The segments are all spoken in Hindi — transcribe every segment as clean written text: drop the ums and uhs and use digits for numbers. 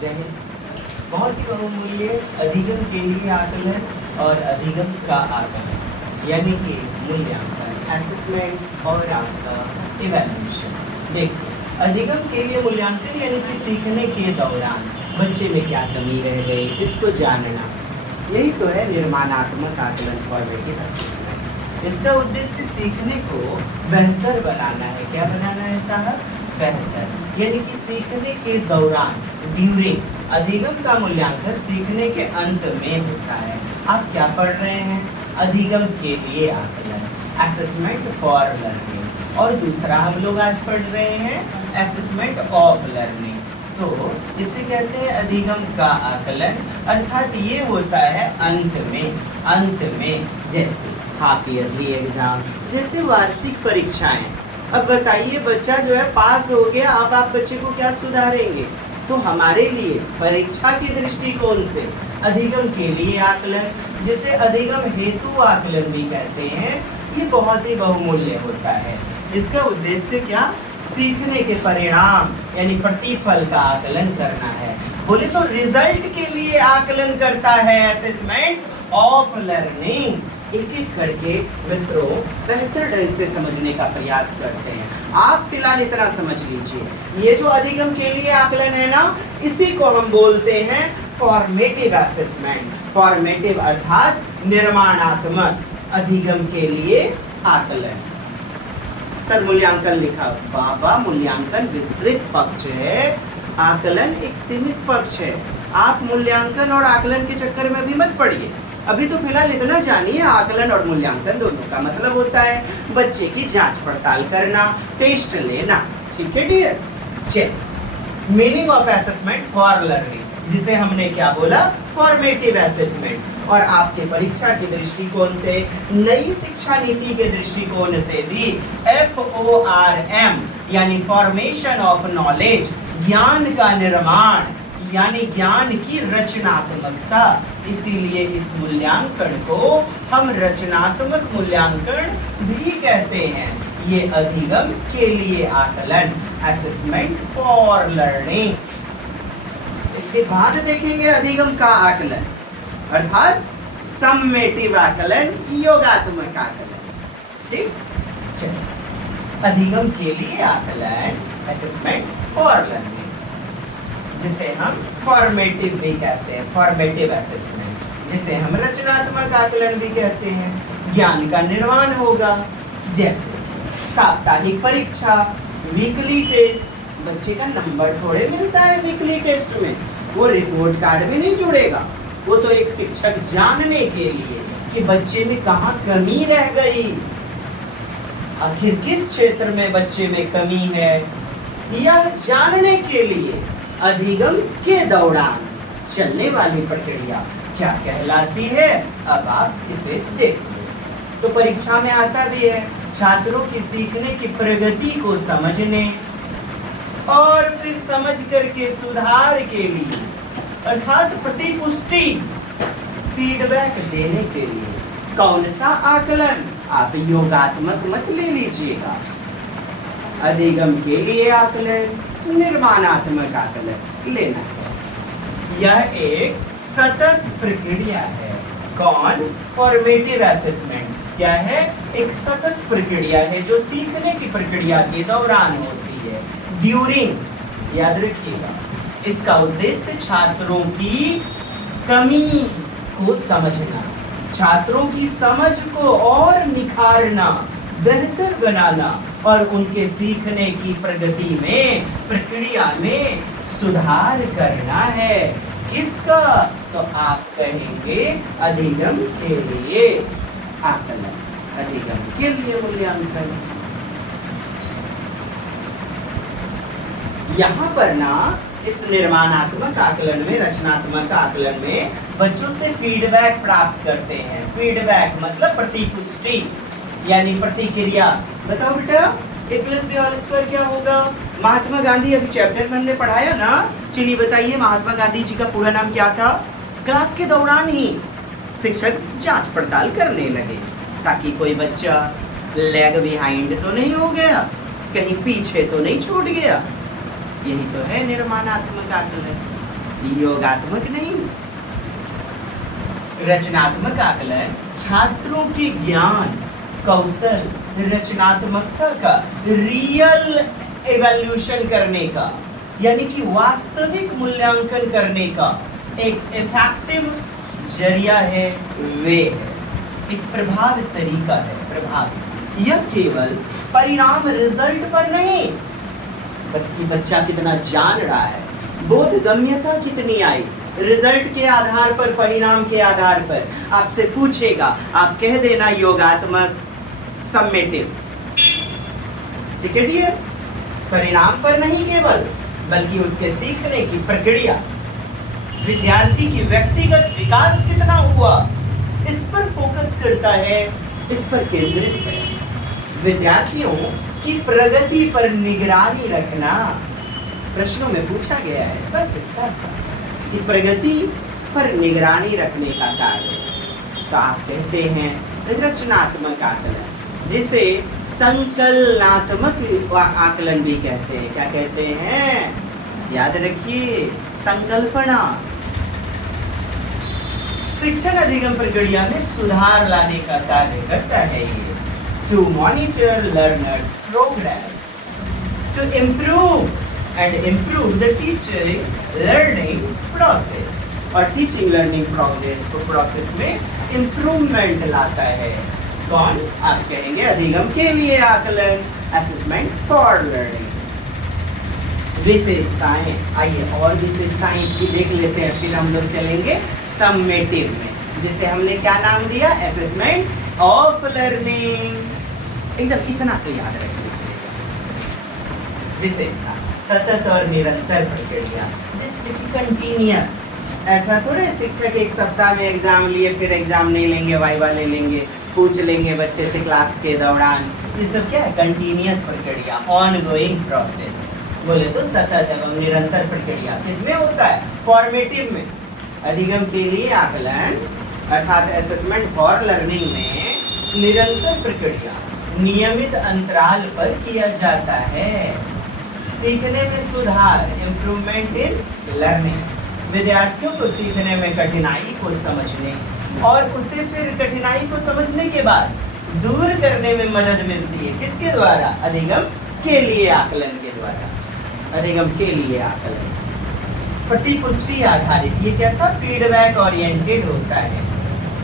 जय हिंद। बहुत ही बहुमूल्य अधिगम के लिए आकलन और अधिगम का आकलन यानी कि मूल्यांकन, असेसमेंट और आपका इवैल्यूएशन। देखिए, अधिगम के लिए मूल्यांकन यानी कि सीखने के दौरान बच्चे में क्या कमी रह गई इसको जानना, यही तो है निर्माणात्मक आकलन, फॉर्मेटिव असेसमेंट। इसका उद्देश्य सीखने को बेहतर बनाना है। क्या बनाना है साहब? बेहतर। यानी कि सीखने के दौरान, ड्यूरिंग, अधिगम का मूल्यांकन सीखने के अंत में होता है। आप क्या पढ़ रहे हैं? अधिगम के लिए आकलन, असेसमेंट फॉर लर्निंग। और दूसरा हम लोग आज पढ़ रहे हैं असेसमेंट ऑफ लर्निंग। तो इसे कहते हैं अधिगम का आकलन, अर्थात ये होता है अंत में जैसे हाफ ईयरली एग्जाम, जैसे वार्षिक परीक्षाएं। अब बताइए, बच्चा जो है पास हो गया, अब आप बच्चे को क्या सुधारेंगे? तो हमारे लिए परीक्षा के दृष्टिकोण से अधिगम के लिए आकलन, जिसे अधिगम हेतु आकलन भी कहते हैं, ये बहुत ही बहुमूल्य होता है। इसका उद्देश्य क्या? सीखने के परिणाम यानी प्रतिफल का आकलन करना है। बोले तो रिजल्ट के लिए आकलन करता है असेसमेंट ऑफ लर्निंग। एक एक करके मित्रों बेहतर ढंग से समझने का प्रयास करते हैं। आप फिलहाल इतना समझ लीजिए, ये जो अधिगम के लिए आकलन है ना, इसी को हम बोलते हैं फॉर्मेटिव असेसमेंट। फॉर्मेटिव अर्थात निर्माणात्मक, अधिगम के लिए आकलन। सर मूल्यांकन लिखा, बाबा मूल्यांकन विस्तृत पक्ष है, आकलन एक सीमित पक्ष है। आप मूल्यांकन और आकलन के चक्कर में भी मत पड़िए। अभी तो फिलहाल इतना जानिए, आकलन और मूल्यांकन दोनों का मतलब होता है बच्चे की जांच पड़ताल करना, टेस्ट लेना। ठीक है डियर? चलिए, meaning of assessment for learning, जिसे हमने क्या बोला? Formative assessment. और आपके परीक्षा के दृष्टिकोण से, नई शिक्षा नीति के दृष्टिकोण से भी FORM यानी फॉर्मेशन ऑफ नॉलेज, ज्ञान का निर्माण यानी ज्ञान की रचनात्मकता। इसीलिए इस मूल्यांकन को हम रचनात्मक मूल्यांकन भी कहते हैं। ये अधिगम के लिए आकलन, असेसमेंट फॉर लर्निंग। इसके बाद देखेंगे अधिगम का आकलन, अर्थात सम्मेटिव आकलन, योगात्मक आकलन। ठीक? चलिए, अधिगम के लिए आकलन, असेसमेंट फॉर लर्निंग, जिसे हम फॉर्मेटिव भी कहते हैं, फॉर्मेटिव असेसमेंट, जिसे हम रचनात्मक आकलन भी कहते हैं। ज्ञान का निर्माण होगा, जैसे साप्ताहिक परीक्षा, वीकली टेस्ट। बच्चे का नंबर थोड़े मिलता है वीकली टेस्ट में, वो रिपोर्ट कार्ड में नहीं जुड़ेगा। वो तो एक शिक्षक जानने के लिए कि बच्चे में कहाँ कमी रह गई, आखिर किस क्षेत्र में बच्चे में कमी है, यह जानने के लिए अधिगम के दौरान चलने वाली प्रक्रिया क्या कहलाती है, अब आप इसे देखिए। तो परीक्षा में आता भी है, छात्रों की सीखने की प्रगति को समझने और फिर समझ करके सुधार के लिए, अर्थात प्रतिपुष्टि, फीडबैक देने के लिए कौन सा आकलन? आप योगात्मक मत ले लीजिएगा। अधिगम के लिए आकलन, निर्माणात्मक आकलन लेना है। यह एक सतत प्रक्रिया है। कौन? फॉर्मेटिव असेसमेंट क्या है? एक सतत प्रक्रिया है जो सीखने की प्रक्रिया के दौरान होती है, ड्यूरिंग। याद रखिएगा, इसका उद्देश्य छात्रों की कमी को समझना, छात्रों की समझ को और निखारना, बेहतर बनाना और उनके सीखने की प्रगति में, प्रक्रिया में सुधार करना है। किसका? तो आप कहेंगे अधिगम के लिए आकलन, अधिगम के लिए मूल्यांकन। यहाँ पर ना इस निर्माणात्मक आकलन में, रचनात्मक आकलन में बच्चों से फीडबैक प्राप्त करते हैं। फीडबैक मतलब प्रतिपुष्टि यानी प्रतिक्रिया। बताओ बेटा, A+B² क्या होगा? महात्मा गांधी, अभी चैप्टर में हमने पढ़ाया ना। चलिए बताइए, महात्मा गांधी जी का पूरा नाम क्या था? क्लास के दौरान ही शिक्षक जांच पड़ताल करने लगे ताकि कोई बच्चा लैग बिहाइंड तो नहीं हो गया, कहीं पीछे तो नहीं छूट गया। यही तो है निर्माणात्मक आकलन। योगात्मक नहीं। रचनात्मक आकलन छात्रों के ज्ञान, कौशल, रचनात्मकता का रियल इवैल्यूएशन करने का, यानी कि वास्तविक मूल्यांकन करने का एक इफेक्टिव जरिया है, वे है, एक प्रभावी तरीका है, प्रभावी। यह केवल परिणाम, रिजल्ट पर नहीं, बल्कि बच्चा कितना जान रहा है, बोधगम्यता कितनी आई, रिजल्ट के आधार पर, परिणाम के आधार पर आपसे पूछेगा, आप कह देना योगात्मक, समेटिव। ठीक है डियर? परिणाम पर नहीं केवल, बल्कि उसके सीखने की प्रक्रिया, विद्यार्थी की व्यक्तिगत विकास कितना हुआ, इस पर फोकस करता है, इस पर केंद्रित है। विद्यार्थियों की प्रगति पर निगरानी रखना प्रश्नों में पूछा गया है, बस इतना सा कि प्रगति पर निगरानी रखने का कार्य। तो आप कहते हैं रचनात्मक आकलन, जिसे संकलनात्मक आकलन भी कहते हैं। क्या कहते हैं? याद रखिए, संकल्पना। शिक्षण अधिगम प्रक्रिया में सुधार लाने का कार्य करता है ये। To monitor learners progress, to improve and improve the teaching learning process, और टीचिंग लर्निंग प्रोसेस में इम्प्रूवमेंट लाता है। कौन? आप कहेंगे अधिगम के लिए आकलन, असेसमेंट फॉर लर्निंग। विशेषताएं, आइए और विशेषताएं इसकी देख लेते हैं, फिर हम लोग चलेंगे समेटिव में, जिसे हमने क्या नाम दिया? Assessment of learning. एकदम इतना तो याद रख लीजिएगा। विशेषता, सतत और निरंतर प्रक्रिया, जिससे कि कंटिन्यूअस। ऐसा थोड़े शिक्षक एक सप्ताह में एग्जाम लिए, फिर एग्जाम नहीं लेंगे, वाइवा ले लेंगे, पूछ लेंगे बच्चे से क्लास के दौरान। ये सब क्या है? कंटिन्यूअस प्रक्रिया, ऑन गोइंग प्रोसेस। बोले तो सतत एवं निरंतर प्रक्रिया किसमें होता है? फॉर्मेटिव में। अधिगम के लिए आकलन अर्थात असेसमेंट फॉर लर्निंग में निरंतर प्रक्रिया नियमित अंतराल पर किया जाता है। सीखने में सुधार, इम्प्रूवमेंट इन लर्निंग। विद्यार्थियों को सीखने में कठिनाई को समझने और उसे फिर कठिनाई को समझने के बाद दूर करने में मदद मिलती है। किसके द्वारा? अधिगम के लिए आकलन के द्वारा। अधिगम के लिए आकलन प्रतिपुष्टि आधारित, ये कैसा? फीडबैक ओरिएंटेड होता है।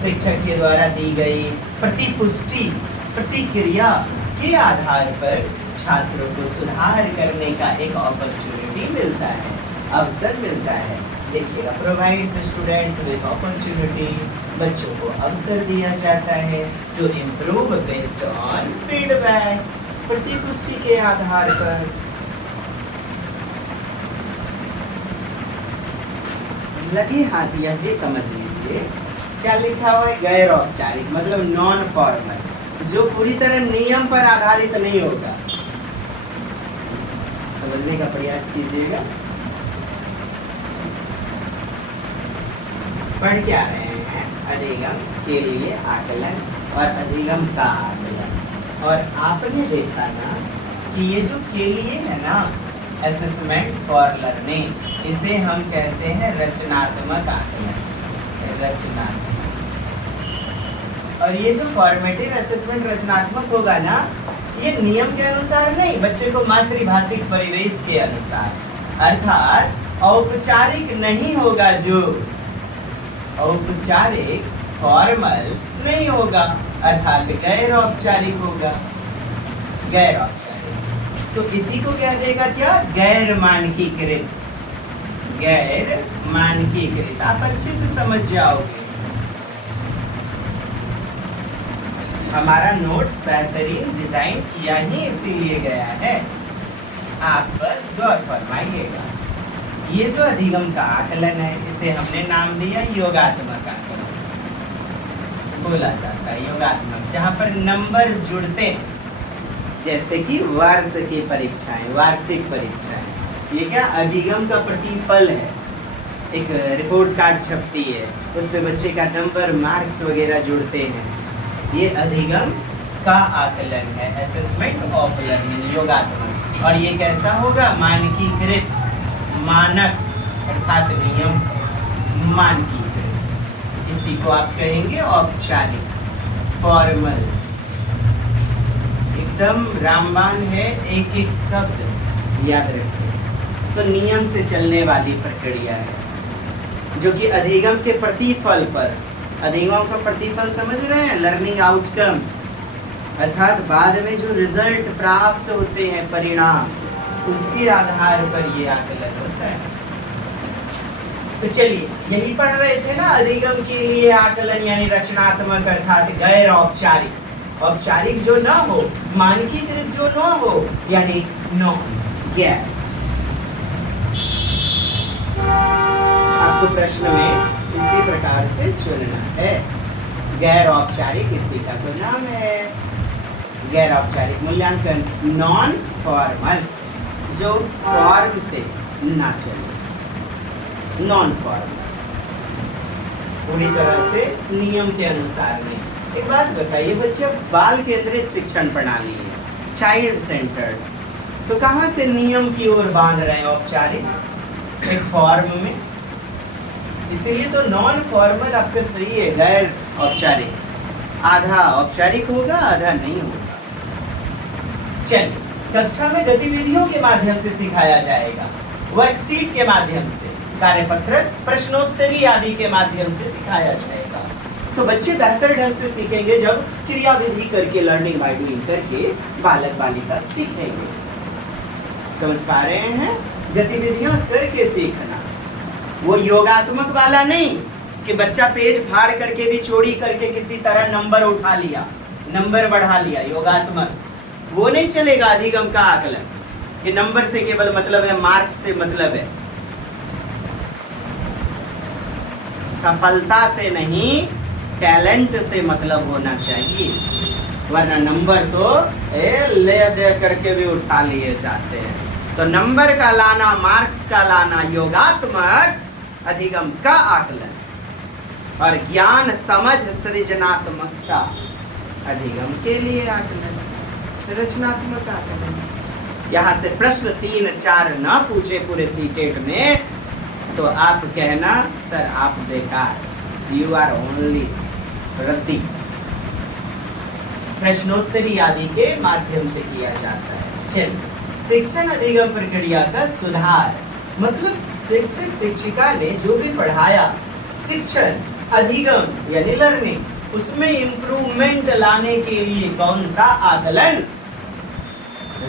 शिक्षक के द्वारा दी गई प्रतिपुष्टि, प्रतिक्रिया के आधार पर छात्रों को सुधार करने का एक अपॉर्चुनिटी मिलता है, अवसर मिलता है। देखिएगा, प्रोवाइड्स स्टूडेंट्स विद अपॉर्चुनिटी, बच्चों को अवसर दिया जाता है to improve based on feedback, प्रतिपुष्टि के आधार पर। लगे हाथ यह भी समझ लीजिए, क्या लिखा हुआ है? गैर औपचारिक, मतलब नॉन फॉर्मल, जो पूरी तरह नियम पर आधारित नहीं होगा। समझने का प्रयास कीजिएगा। पढ़ क्या रहे हैं? अधिगम के लिए आकलन और अधिगम का आकलन। और आपने देखा ना कि ये जो के लिए है ना, असेसमेंट फॉर लर्निंग, इसे हम कहते हैं रचनात्मक आकलन, रचनात्मक। और ये जो फॉर्मेटिव असेसमेंट रचनात्मक होगा ना, ये नियम के अनुसार नहीं, बच्चे को मातृभाषिक परिवेश के अनुसार, अर्थात औपचारिक नहीं होगा। जो औपचारिक, फॉर्मल नहीं होगा, अर्थात गैर औपचारिक होगा। गैर औपचारिक तो इसी को कह देगा क्या? गैर मानकीकृत। गैर मानकीकृत, आप अच्छे से समझ जाओगे। हमारा नोट्स बेहतरीन डिजाइन किया ही इसीलिए गया है, आप बस गौर फरमाइएगा। ये जो अधिगम का आकलन है, इसे हमने नाम दिया योगात्मक आकलन। बोला जाता है योगात्मक, जहाँ पर नंबर जुड़ते हैं, जैसे कि वार्षिक परीक्षाएं, वार्षिक परीक्षाएं। ये क्या? अधिगम का प्रतिफल है। एक रिपोर्ट कार्ड छपती है, उस पे बच्चे का नंबर, मार्क्स वगैरह जुड़ते हैं। ये अधिगम का आकलन है, असेसमेंट ऑफ लर्निंग, योगात्मक। और ये कैसा होगा? मानकीकृत, मानक अर्थात नियम मानकीकृत। इसी को आप कहेंगे औपचारिक, फॉर्मल। एकदम रामबाण है, एक एक शब्द याद रखें। तो नियम से चलने वाली प्रक्रिया है, जो कि अधिगम के प्रतिफल पर, अधिगम का प्रतिफल समझ रहे हैं, लर्निंग आउटकम्स, अर्थात बाद में जो रिजल्ट प्राप्त होते हैं, परिणाम, उसके आधार पर ये आकलन होता है। तो चलिए, यही पढ़ रहे थे ना, अधिगम के लिए आकलन यानी रचनात्मक अर्थात गैर औपचारिक। औपचारिक जो ना हो, मानकीकृत जो ना हो, यानी नॉन, गैर। आपको प्रश्न में इसी प्रकार से चुनना है। गैर औपचारिक इसी का तो नाम है। गैर औपचारिक मूल्यांकन, नॉन फॉर्मल, जो फॉर्म से ना चले, नॉन फॉर्मल, पूरी तरह से नियम के अनुसार नहीं। एक बात बताइए बच्चे, बाल केंद्रित शिक्षण प्रणाली है, चाइल्ड सेंटर्ड, तो कहाँ से नियम की ओर बांध रहे हैं? औपचारिक, एक फॉर्म में। इसीलिए तो नॉन फॉर्मल आपका सही है, गैर औपचारिक। आधा औपचारिक होगा, आधा नहीं होगा। चलिए, कक्षा में गतिविधियों के माध्यम से सिखाया जाएगा, वर्कशीट के माध्यम से, कार्यपत्रक, प्रश्नोत्तरी आदि के माध्यम से सिखाया जाएगा। तो बच्चे बेहतर ढंग से सीखेंगे जब क्रियाविधि करके, लर्निंग बाय डूइंग करके बालक बालिका सीखेंगे। समझ पा रहे हैं? गतिविधियां करके सीखना, वो योगात्मक वाला नहीं कि बच्चा पेज फाड़ करके भी चोरी करके किसी तरह नंबर उठा लिया, नंबर बढ़ा लिया। योगात्मक वो नहीं चलेगा। अधिगम का आकलन कि नंबर से केवल मतलब है, मार्क्स से मतलब है, सफलता से नहीं, टैलेंट से मतलब होना चाहिए। वरना नंबर तो ले दे करके भी उठा लिए जाते हैं। तो नंबर का लाना, मार्क्स का लाना योगात्मक, अधिगम का आकलन। और ज्ञान, समझ, सृजनात्मकता अधिगम के लिए आकलन, रचनात्मक आकलन। यहाँ से प्रश्न 3, 4 ना पूछे पूरे सीटेट में, तो आप कहना सर आप बेकार, यू आर ओनली रद्दी। प्रश्नोत्तरी आदि के माध्यम से किया जाता है। चलिए, शिक्षण अधिगम प्रक्रिया का सुधार, मतलब शिक्षक शिक्षिका ने जो भी पढ़ाया, शिक्षण अधिगम यानी लर्निंग, उसमें इंप्रूवमेंट लाने के लिए कौन सा आकलन?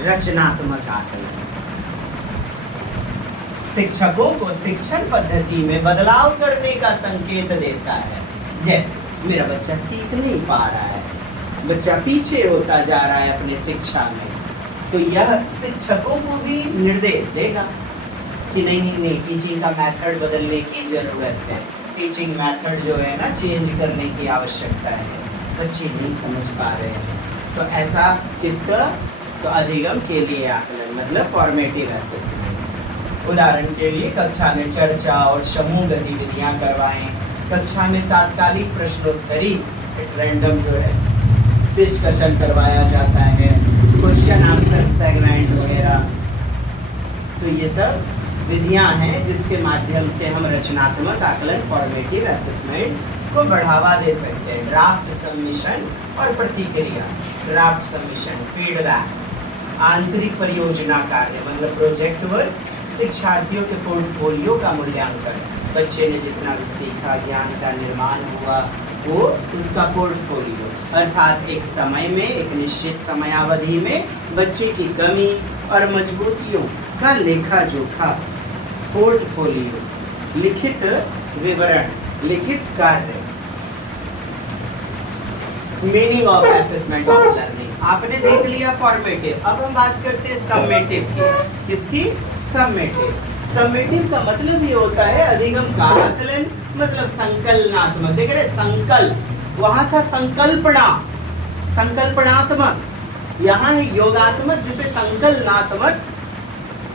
रचनात्मक आकलन। शिक्षकों को शिक्षण पद्धति में बदलाव करने का संकेत देता है। जैसे मेरा बच्चा सीख नहीं पा रहा है, बच्चा पीछे होता जा रहा है अपने शिक्षा में, तो यह शिक्षकों को भी निर्देश देगा कि नहीं, टीचिंग का मेथड बदलने की जरूरत है, टीचिंग मेथड जो है ना चेंज करने की आवश्यकता है, बच्चे नहीं समझ पा रहे हैं। तो ऐसा किसका? तो अधिगम के लिए आकलन, मतलब फॉर्मेटिव असेसमेंट। उदाहरण के लिए कक्षा में चर्चा और समूह गतिविधियां करवाएं, कक्षा में तात्कालिक प्रश्नोत्तरी, रैंडम जो है डिस्कशन करवाया जाता है, क्वेश्चन आंसर सेगमेंट वगैरह। तो ये सब विधियां हैं जिसके माध्यम से हम रचनात्मक आकलन, फॉर्मेटिव असेसमेंट को बढ़ावा दे सकते हैं। ड्राफ्ट सबमिशन और प्रतिक्रिया, ड्राफ्ट सबमिशन, फीडबैक, आंतरिक परियोजना कार्य मतलब प्रोजेक्ट वर्क, शिक्षार्थियों के पोर्टफोलियो का मूल्यांकन, बच्चे ने जितना भी सीखा, ज्ञान का निर्माण हुआ, वो उसका पोर्टफोलियो, अर्थात एक समय में, एक निश्चित समयावधि में बच्चे की कमी और मजबूतियों का लेखा जोखा, पोर्टफोलियो, लिखित विवरण, लिखित कार्य। Meaning of assessment of learning आपने देख लिया फॉर्मेटिव। अब हम बात करते हैं समेटिव की। किसकी? समेटिव। समेटिव का मतलब ये होता है अधिगम का आकलन, मतलब संकलनात्मक। देख रहे, संकल्प, वहां था संकल्पना, संकल्पनात्मक, यहाँ है योगात्मक, जिसे संकलनात्मक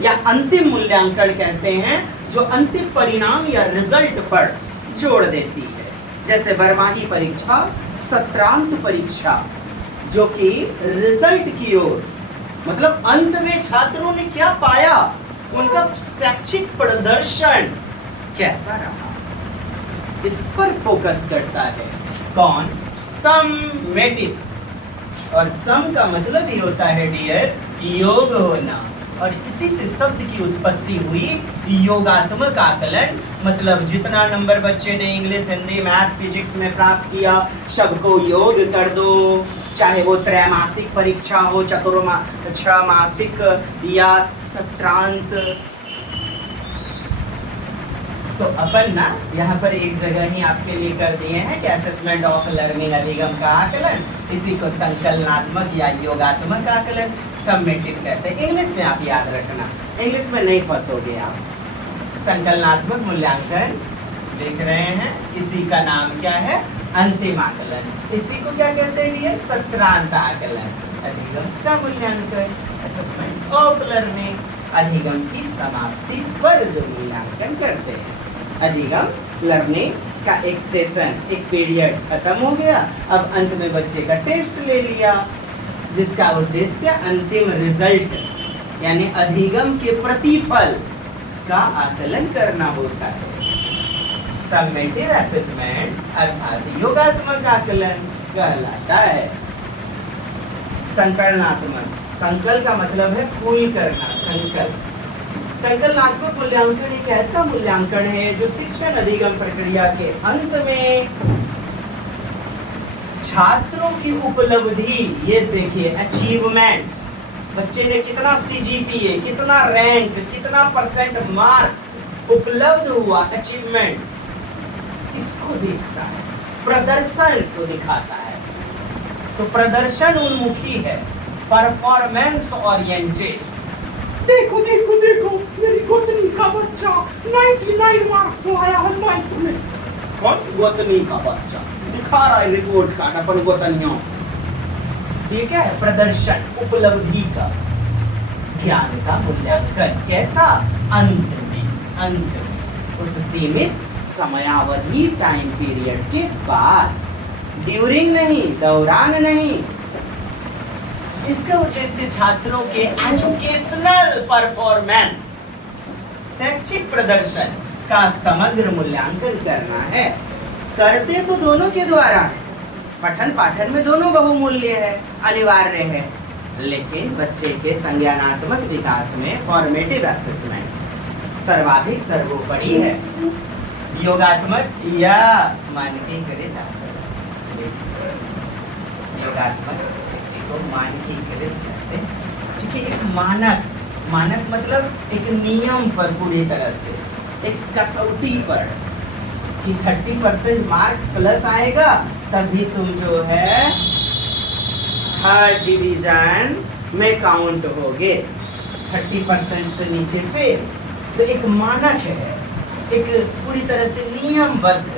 या अंतिम मूल्यांकन कहते हैं, जो अंतिम परिणाम या रिजल्ट पर जोड़ देती है। जैसे बरमाही परीक्षा, सत्रांत परीक्षा, जो कि रिजल्ट की ओर, मतलब अंत में छात्रों ने क्या पाया, उनका शैक्षिक प्रदर्शन कैसा रहा, इस पर फोकस करता है। कौन? सममेटिव। और सम का मतलब ही होता है डियर योग होना, और इसी से शब्द की उत्पत्ति हुई योगात्मक आकलन। मतलब जितना नंबर बच्चे ने इंग्लिश, हिंदी, मैथ, फिजिक्स में प्राप्त किया सबको योग कर दो, चाहे वो त्रैमासिक परीक्षा हो, छमासिक या सत्रांत। तो अपन ना यहाँ पर एक जगह ही आपके लिए कर दिए हैं कि असेसमेंट ऑफ लर्निंग, अधिगम का आकलन, इसी को संकलनात्मक या योगात्मक आकलन, सबमेटिव कहते हैं। इंग्लिश में आप याद रखना, इंग्लिश में नहीं फंसोगे आप। संकलनात्मक मूल्यांकन देख रहे हैं, इसी का नाम क्या है? अंतिम आकलन। इसी को क्या कहते हैं डियर? सत्रांत आकलन। अधिगम का मूल्यांकन, असेसमेंट ऑफ लर्निंग, अधिगम की समाप्ति पर जो मूल्यांकन करते हैं। अधिगम लर्निंग का एक सेशन, एक पीरियड खत्म हो गया, अब अंत में बच्चे का टेस्ट ले लिया, जिसका उद्देश्य अंतिम रिजल्ट यानी अधिगम के प्रतिफल का आकलन करना होता है। समेटिव असेसमेंट अर्थात योगात्मक आकलन कहलाता है। संकलनात्मक, संकल का मतलब है पूर्ण करना, संकल। संकलनात्मक मूल्यांकन एक ऐसा मूल्यांकन है जो शिक्षण अधिगम प्रक्रिया के अंत में छात्रों की उपलब्धि, ये देखिए अचीवमेंट, बच्चे ने कितना सीजीपीए, कितना रैंक, कितना परसेंट मार्क्स उपलब्ध हुआ, अचीवमेंट, इसको देखता है, प्रदर्शन को दिखाता है। तो प्रदर्शन उन्मुखी है, परफॉर्मेंस ओरिएंटेड। देखो देखो देखो, मेरी गोतनी का बच्चा 99 मार्क्स लाया है 9th में। कौन? गोतनी का बच्चा दिखा रहा है रिपोर्ट कार्ड अपन गोतनियों। ये क्या है? प्रदर्शन, उपलब्धि का, ज्ञान का मूल्यांकन। कैसा? अंत में उस सीमित समयावधि टाइम पीरियड के बाद, ड्यूरिंग नहीं, दौरान नहीं। इसका उद्देश्य छात्रों के एजुकेशनल परफॉर्मेंस, शैक्षिक प्रदर्शन का समग्र मूल्यांकन करना है। करते तो दोनों के द्वारा है, पठन पाठन में दोनों बहुमूल्य है, अनिवार्य है, लेकिन बच्चे के संज्ञानात्मक विकास में फॉर्मेटिव असेसमेंट सर्वाधिक सर्वोपरि है। योगात्मक या मानकीकृत आकलन, योगात्मक इसी को मानकीकृत कहते हैं। ठीक है, एक मानक, मानक मतलब एक नियम पर पूरी तरह से, एक कसौटी पर कि 30% मार्क्स प्लस आएगा तभी तुम जो है 3rd डिवीजन में काउंट होगे, 30% से नीचे फेल। तो एक मानक है, एक पूरी तरह से नियमबद्ध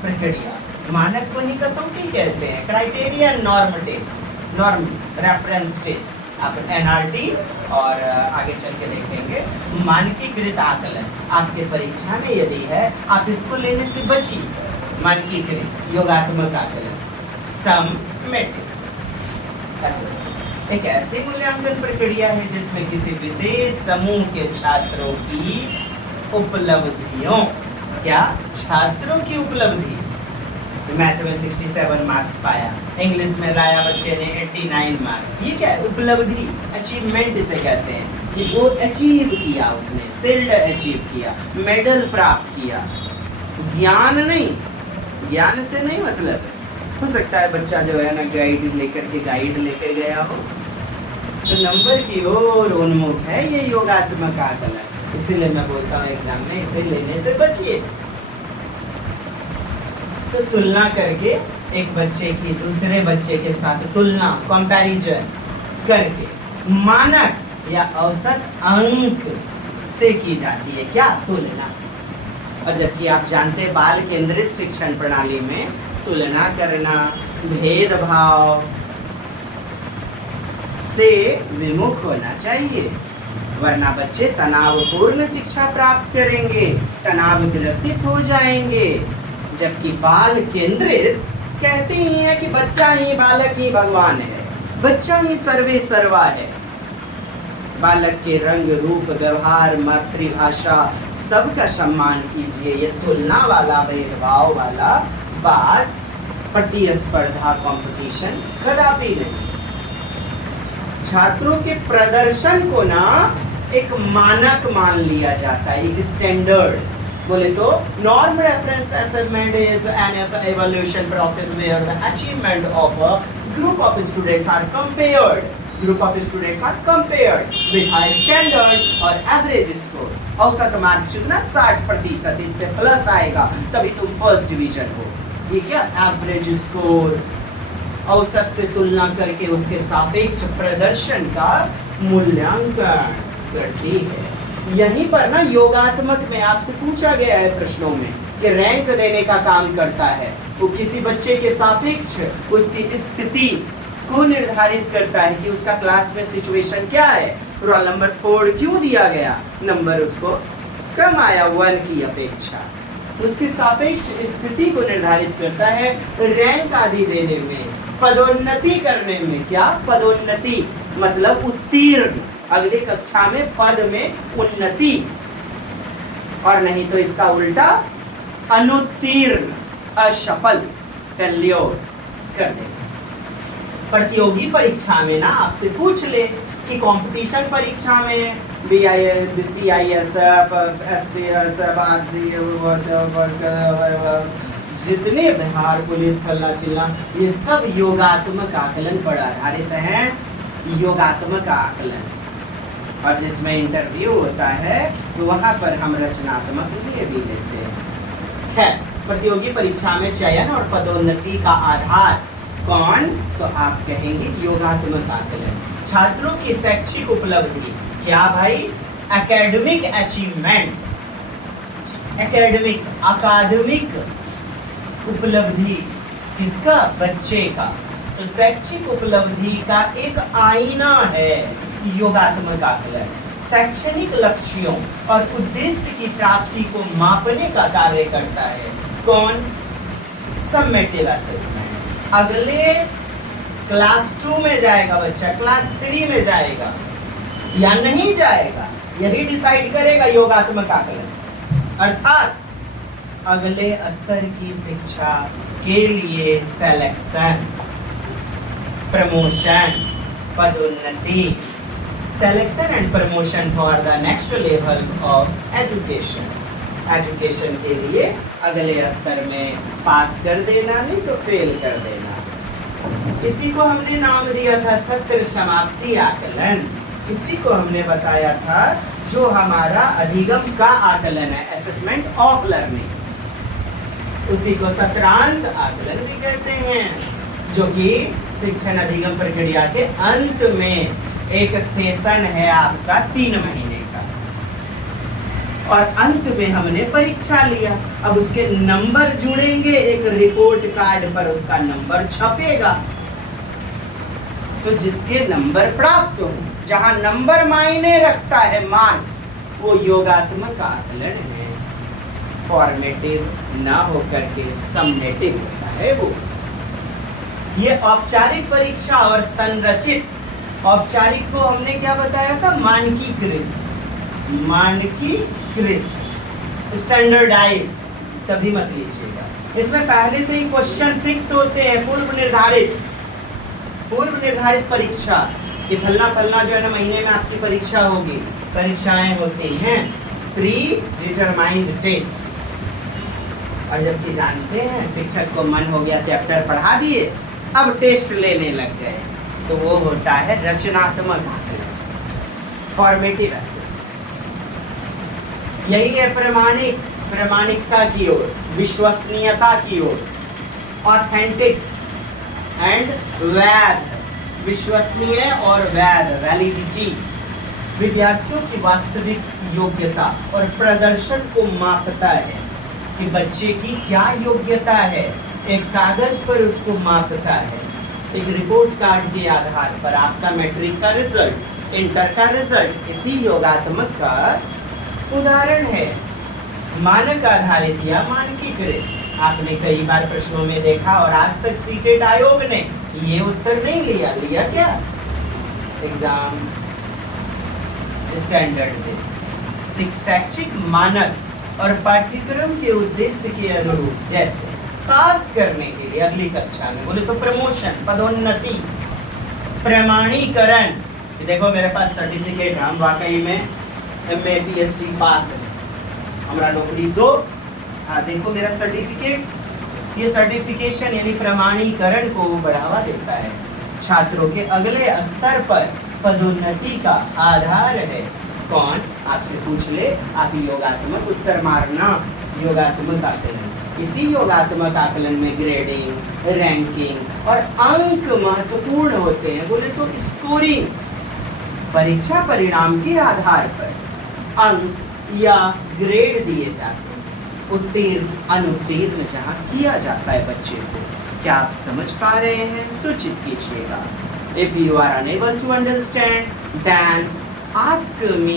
प्रक्रिया। मानक को ही कसौटी कहते हैं, criterion norm test, norm reference test. आप एनआरटी और आगे चल के देखेंगे मानकीकृत आकलन आपके परीक्षा में यदि है, आप इसको लेने से बचिए। मानकीकृत योगात्मक आकलन, समेटिव असेसमेंट एक ऐसी मूल्यांकन प्रक्रिया है जिसमें किसी विशेष समूह के छात्रों की उपलब्धियों, क्या छात्रों की उपलब्धि, मैथ में 67 मार्क्स पाया, इंग्लिश में लाया बच्चे ने 89 मार्क्स, ये क्या है? उपलब्धि, अचीवमेंट इसे कहते हैं कि जो अचीव किया उसने, शील्ड अचीव किया, मेडल प्राप्त किया। ज्ञान नहीं, ज्ञान से नहीं मतलब है। हो सकता है बच्चा जो है ना गाइड लेकर गया हो, तो नंबर की ओर उन्मुख है ये योगात्मक आकलन। इसीलिए मैं बोलता हूँ एग्जाम में इसे लेने से बचिए। तो तुलना करके एक बच्चे की दूसरे बच्चे के साथ तुलना, कंपैरिजन करके मानक या औसत अंक से की जाती है, क्या? तुलना। और जबकि आप जानते हैं बाल केंद्रित शिक्षण प्रणाली में तुलना करना भेदभाव से विमुख होना चाहिए, वरना बच्चे तनावपूर्ण शिक्षा प्राप्त करेंगे, तनाव ग्रसित हो जाएंगे। जबकि बाल केंद्रित कहते ही है कि बच्चा ही, बालक ही भगवान है, बच्चा ही सर्वे सर्वा है। बालक के रंग रूप व्यवहार मातृभाषा सबका सम्मान कीजिए। ये तुलना वाला भेदभाव वाला बात प्रतिस्पर्धा कंपटीशन कदापि नहीं। छात्रों के प्रदर्शन को ना एक मानक मान लिया जाता है, एक स्टैंडर्ड। बोले तो norm reference assessment is an evaluation process where the achievement of a group of students are compared with high standard और एवरेज स्कोर। औसत मार्क कितना 60%, इससे प्लस आएगा तभी तुम फर्स्ट डिवीजन हो। ठीक है, एवरेज स्कोर औसत से तुलना करके उसके सापेक्ष प्रदर्शन का मूल्यांकन करती है। यहीं पर ना योगात्मक में आपसे पूछा गया है प्रश्नों में कि रैंक देने का काम करता है। वो किसी बच्चे के सापेक्ष उसकी स्थिति को निर्धारित करता है कि उसका क्लास में सिचुएशन क्या है। रोल नंबर 4 क्यों दिया गया, नंबर उसको कम आया 1 की अपेक्षा, उसके सापेक्ष स्थिति को निर्धारित करता है। रैंक आदि देने में, पदोन्नति करने में, क्या पदोन्नति मतलब उत्तीर्ण, अगली कक्षा में पद में उन्नति, और नहीं तो इसका उल्टा अनुत्तीर्ण, असफल, फेल्योर कर देंगे। प्रतियोगी परीक्षा में ना आपसे पूछ ले कि कंपटीशन परीक्षा में CISF, SPSF, जितने बिहार पुलिस फलना चिल्ला, ये सब योगात्मक आकलन पर आधारित हैं। योगात्मक आकलन, और जिसमें इंटरव्यू होता है तो वहाँ पर हम रचनात्मक लिए भी लेते हैं। खैर, प्रतियोगी परीक्षा में चयन और पदोन्नति का आधार कौन, तो आप कहेंगे योगात्मक आकलन। छात्रों की शैक्षिक उपलब्धि, क्या भाई, एकेडमिक अचीवमेंट, अकादमिक उपलब्धि किसका, बच्चे का। तो शैक्षिक उपलब्धि का एक आईना है योगात्मक आकलन। शैक्षणिक लक्ष्यों और उद्देश्य की प्राप्ति को मापने का कार्य करता है। कौन, समेटिव असेसमेंट। अगले क्लास 2 में जाएगा बच्चा, क्लास 3 में जाएगा या नहीं जाएगा, यही डिसाइड करेगा योगात्मक आकलन। अर्थात अगले स्तर की शिक्षा के लिए सिलेक्शन, प्रमोशन, पदोन्नति, selection and promotion for the next level of education. Education के लिए अगले स्तर में पास कर देना, नहीं तो फेल कर देना। इसी को हमने नाम दिया था सत्र समाप्ति आकलन। इसी को हमने बताया था जो हमारा अधिगम का आकलन है, असेसमेंट ऑफ लर्निंग। उसी को सत्रांत आकलन भी कहते हैं, जो कि शिक्षण अधिगम प्रक्रिया के अंत में एक सेशन है आपका 3 महीने का, और अंत में हमने परीक्षा लिया। अब उसके नंबर जुड़ेंगे, एक रिपोर्ट कार्ड पर उसका नंबर छपेगा। तो जिसके नंबर प्राप्त हो, जहां नंबर मायने रखता है, मार्क्स, वो योगात्मक आकलन है। फॉर्मेटिव ना होकर के समनेटिव होता है वो। ये औपचारिक परीक्षा और संरचित, औपचारिक को हमने क्या बताया था, मानकीकृत, स्टैंडर्डाइज्ड, तभी मत लीजिएगा। इसमें पहले से ही क्वेश्चन फिक्स होते हैं, पूर्व निर्धारित परीक्षा कि फलना जो है ना महीने में आपकी परीक्षा होगी। परीक्षाएं होती हैं प्री डिटरमाइंड टेस्ट, और जबकि जानते हैं शिक्षक को मन हो गया, चैप्टर पढ़ा दिए, अब टेस्ट लेने लग गए, तो वो होता है रचनात्मक आकलन, फॉर्मेटिव असेसमेंट। यही है प्रामाणिकता की ओर, विश्वसनीयता की ओर, ऑथेंटिक एंड वैध, विश्वसनीय और वैध, वैलिडिटी। विद्यार्थियों की वास्तविक योग्यता और प्रदर्शन को मापता है कि बच्चे की क्या योग्यता है, एक कागज पर उसको मापता है। एक रिपोर्ट कार्ड के आधार पर आपका मैट्रिक का रिजल्ट, इंटर का रिजल्ट, इसी योगात्मक का उदाहरण है। मानक आधारित या मानकीकृत, आपने कई बार प्रश्नों में देखा, और आज तक सीटेट आयोग ने ये उत्तर नहीं लिया क्या, एग्जाम स्टैंडर्ड बेस्ड शैक्षिक मानक और पाठ्यक्रम के उद्देश्य के अनुरूप, जैसे पास करने के लिए अगली कक्षा में बोले तो प्रमोशन, पदोन्नति, प्रमाणीकरण। देखो मेरे पास सर्टिफिकेट है, हम वाकई में MA PhD पास है, हमारा नौकरी दो। हाँ देखो मेरा सर्टिफिकेट, ये सर्टिफिकेशन यानी प्रमाणीकरण को बढ़ावा देता है, छात्रों के अगले स्तर पर पदोन्नति का आधार है। कौन आपसे पूछ ले, आप योगात्मक उत्तर मारना, योगात्मक आकलन। इसी योगात्मक आकलन में ग्रेडिंग, रैंकिंग और अंक महत्वपूर्ण होते हैं। बोले तो स्कोरिंग, परीक्षा परिणाम के आधार पर अंक या ग्रेड दिए जाते हैं, उत्तीर्ण अनुत्तीर्ण जहाँ किया जाता है बच्चे को। क्या आप समझ पा रहे हैं? सूचित कीजिएगा। If you are unable to understand, then ask me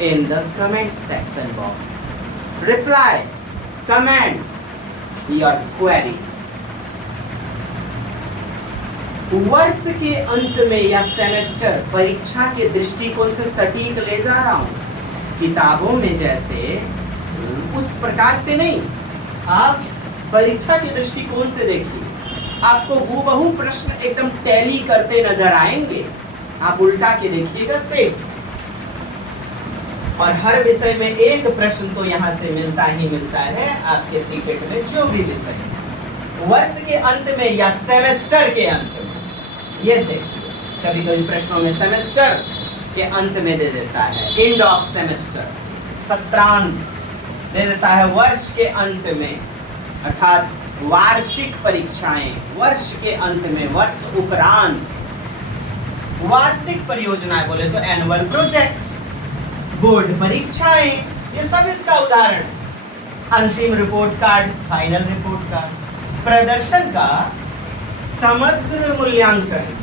in the comment section box. Reply, comment your query. वर्ष के अंत में या सेमेस्टर परीक्षा के दृष्टिकोण से सटीक ले जा रहा हूँ, किताबों में जैसे उस प्रकार से नहीं, आप परीक्षा के दृष्टिकोण से देखिए, आपको हूबहू प्रश्न एकदम टैली करते नजर आएंगे। आप उल्टा के देखिएगा सेट, और हर विषय में एक प्रश्न तो यहाँ से मिलता ही मिलता है आपके सीटेट में, जो भी विषय है। वर्ष के अंत में या सेमेस्टर के अंत में, ये देखिए कभी कभी प्रश्नों में सेमेस्टर के अंत में दे देता है, एंड ऑफ सेमेस्टर, सत्रांत दे देता है वर्ष के अंत में, अर्थात वार्षिक परीक्षाएं वर्ष के अंत में, वर्ष उपरांत। वार्षिक परियोजनाएं बोले तो एनुअल प्रोजेक्ट, बोर्ड परीक्षाएं, ये सब इसका उदाहरण। अंतिम report card, final report card. प्रदर्शन का समग्र मूल्यांकन,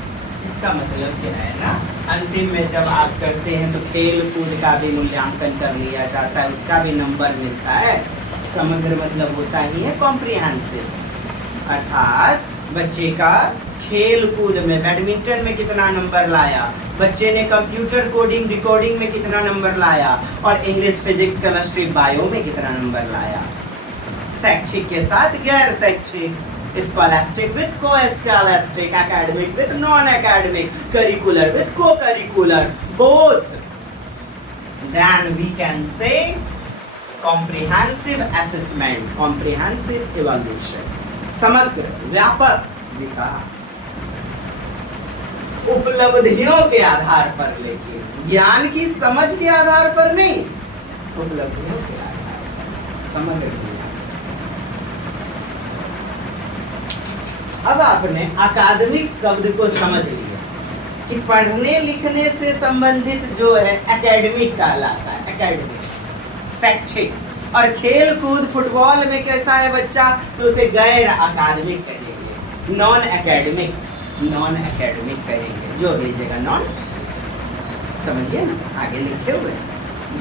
इसका मतलब क्या है ना, अंतिम में जब आप करते हैं तो खेल कूद का भी मूल्यांकन कर लिया जाता है, उसका भी नंबर मिलता है। समग्र मतलब होता ही है कॉम्प्रिहेंसिव, अर्थात बच्चे का खेल कूद में, बैडमिंटन में कितना नंबर लाया, बच्चे ने कंप्यूटर कोडिंग डिकोडिंग में कितना नंबर लाया, और इंग्लिश फिजिक्स केमिस्ट्री बायो में कितना नंबर लाया। शैक्षिक के साथ गैर शैक्षिक, scholastic with co scholastic, academic with non academic, curricular with co curricular, both. Then we can say comprehensive assessment, comprehensive evaluation, समग्र व्यापक विकास, उपलब्धियों के आधार पर, लेकिन ज्ञान की समझ के आधार पर नहीं, उपलब्धियों के आधार पर समग्र ज्ञान। अब आपने अकादमिक शब्द को समझ लिया कि पढ़ने लिखने से संबंधित जो है एकेडमिक कहलाता है, एकेडमिक शैक्षिक, और खेल कूद फुटबॉल में कैसा है बच्चा तो उसे गैर अकादमिक कहेंगे, नॉन एकेडमिक, नॉन एकेडमिक कहेंगे, जो लीजिएगा नॉन, समझिए ना, आगे लिखे हुए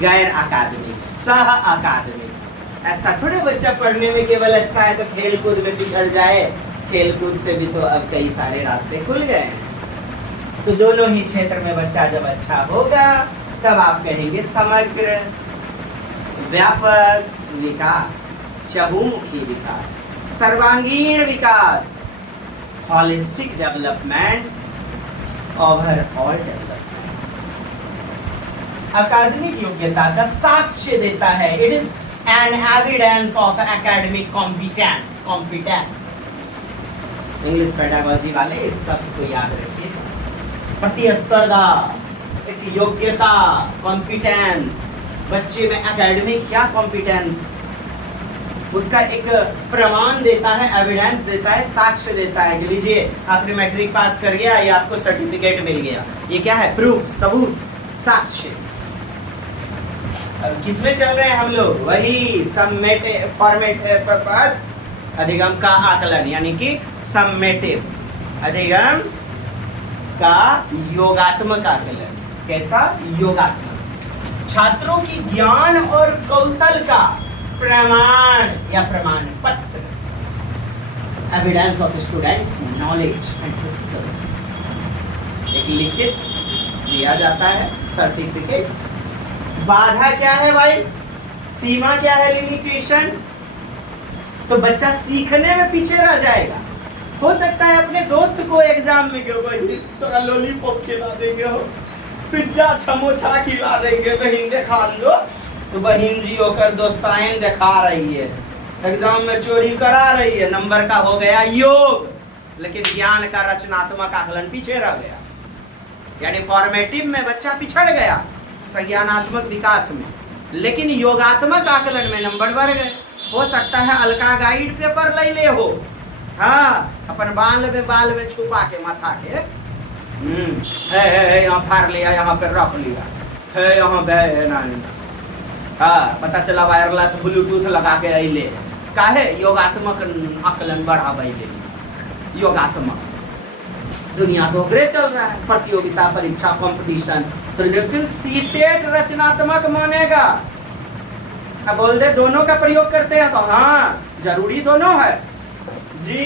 गैर अकादमिक, सह अकादमिक। ऐसा थोड़े बच्चा पढ़ने में केवल अच्छा है तो खेल कूद में पिछड़ जाए, खेल कूद से भी तो अब कई सारे रास्ते खुल गए हैं। तो दोनों ही क्षेत्र में बच्चा जब अच्छा होगा तब आप कहेंगे समग्र व्यापक विकास, चहुमुखी विकास, सर्वांगीण विकास, होलिस्टिक डेवलपमेंट, ओवरऑल डेवलपमेंट। अकादमिक योग्यता का साक्ष्य देता है, it is an evidence of academic competence, competence. English pedagogy वाले इस सब को याद रखिए। प्रतिस्पर्धा, एक योग्यता, कॉम्पिटेंस, बच्चे में एकेडमिक क्या कॉम्पिटेंस, उसका एक प्रमाण देता है, एविडेंस देता है, साक्ष्य देता है कि लीजिए आपने मैट्रिक पास कर गया, ये आपको सर्टिफिकेट मिल गया। ये क्या है? प्रूफ, सबूत, साक्ष्य। किस में चल रहे हैं हम लोग? वही समेटिव फॉर्मेट पर अधिगम का आकलन, यानी कि समेटिव अधिगम का योगात्मक आकलन। कैसा? योगात्मक। छात्रों की ज्ञान और कौशल का प्रमाण या प्रमाण पत्र, evidence of students knowledge and skill, एक लिखित दिया जाता है सर्टिफिकेट बाधा क्या है भाई, सीमा क्या है, लिमिटेशन। तो बच्चा सीखने में पीछे रह जाएगा। हो सकता है अपने दोस्त को एग्जाम में क्यों भाई थोड़ा लॉलीपॉप खिला देंगे, हो पिज्जा समोसा खिला देंगे, बहन देखा दो, तो बहन जी होकर दोस्तायन दिखा रही है, एग्जाम में चोरी करा रही है, नंबर का हो गया योग, लेकिन ज्ञान का रचनात्मक आकलन पीछे रह गया। यानी फॉर्मेटिव में बच्चा पिछड़ गया संज्ञानात्मक विकास में, लेकिन योगात्मक आकलन में नंबर बढ़ गए। हो सकता है अलका गाइड पेपर ले हो, हाँ अपन बाल में छुपा के माथा के है यहाँ फाड़ लिया, यहाँ पे रख लिया है, यहाँ ना हाँ पता चला वायरलेस ब्लूटूथ लगा के अले काहे, योगात्मक आकलन बढ़ावे ले, योगात्मक। दुनिया तो ओकरे चल रहा है, प्रतियोगिता परीक्षा कंपटीशन, तो लेकिन सीटेट रचनात्मक मानेगा। अब बोल दे दोनों का प्रयोग करते हैं तो हाँ जरूरी दोनों है जी।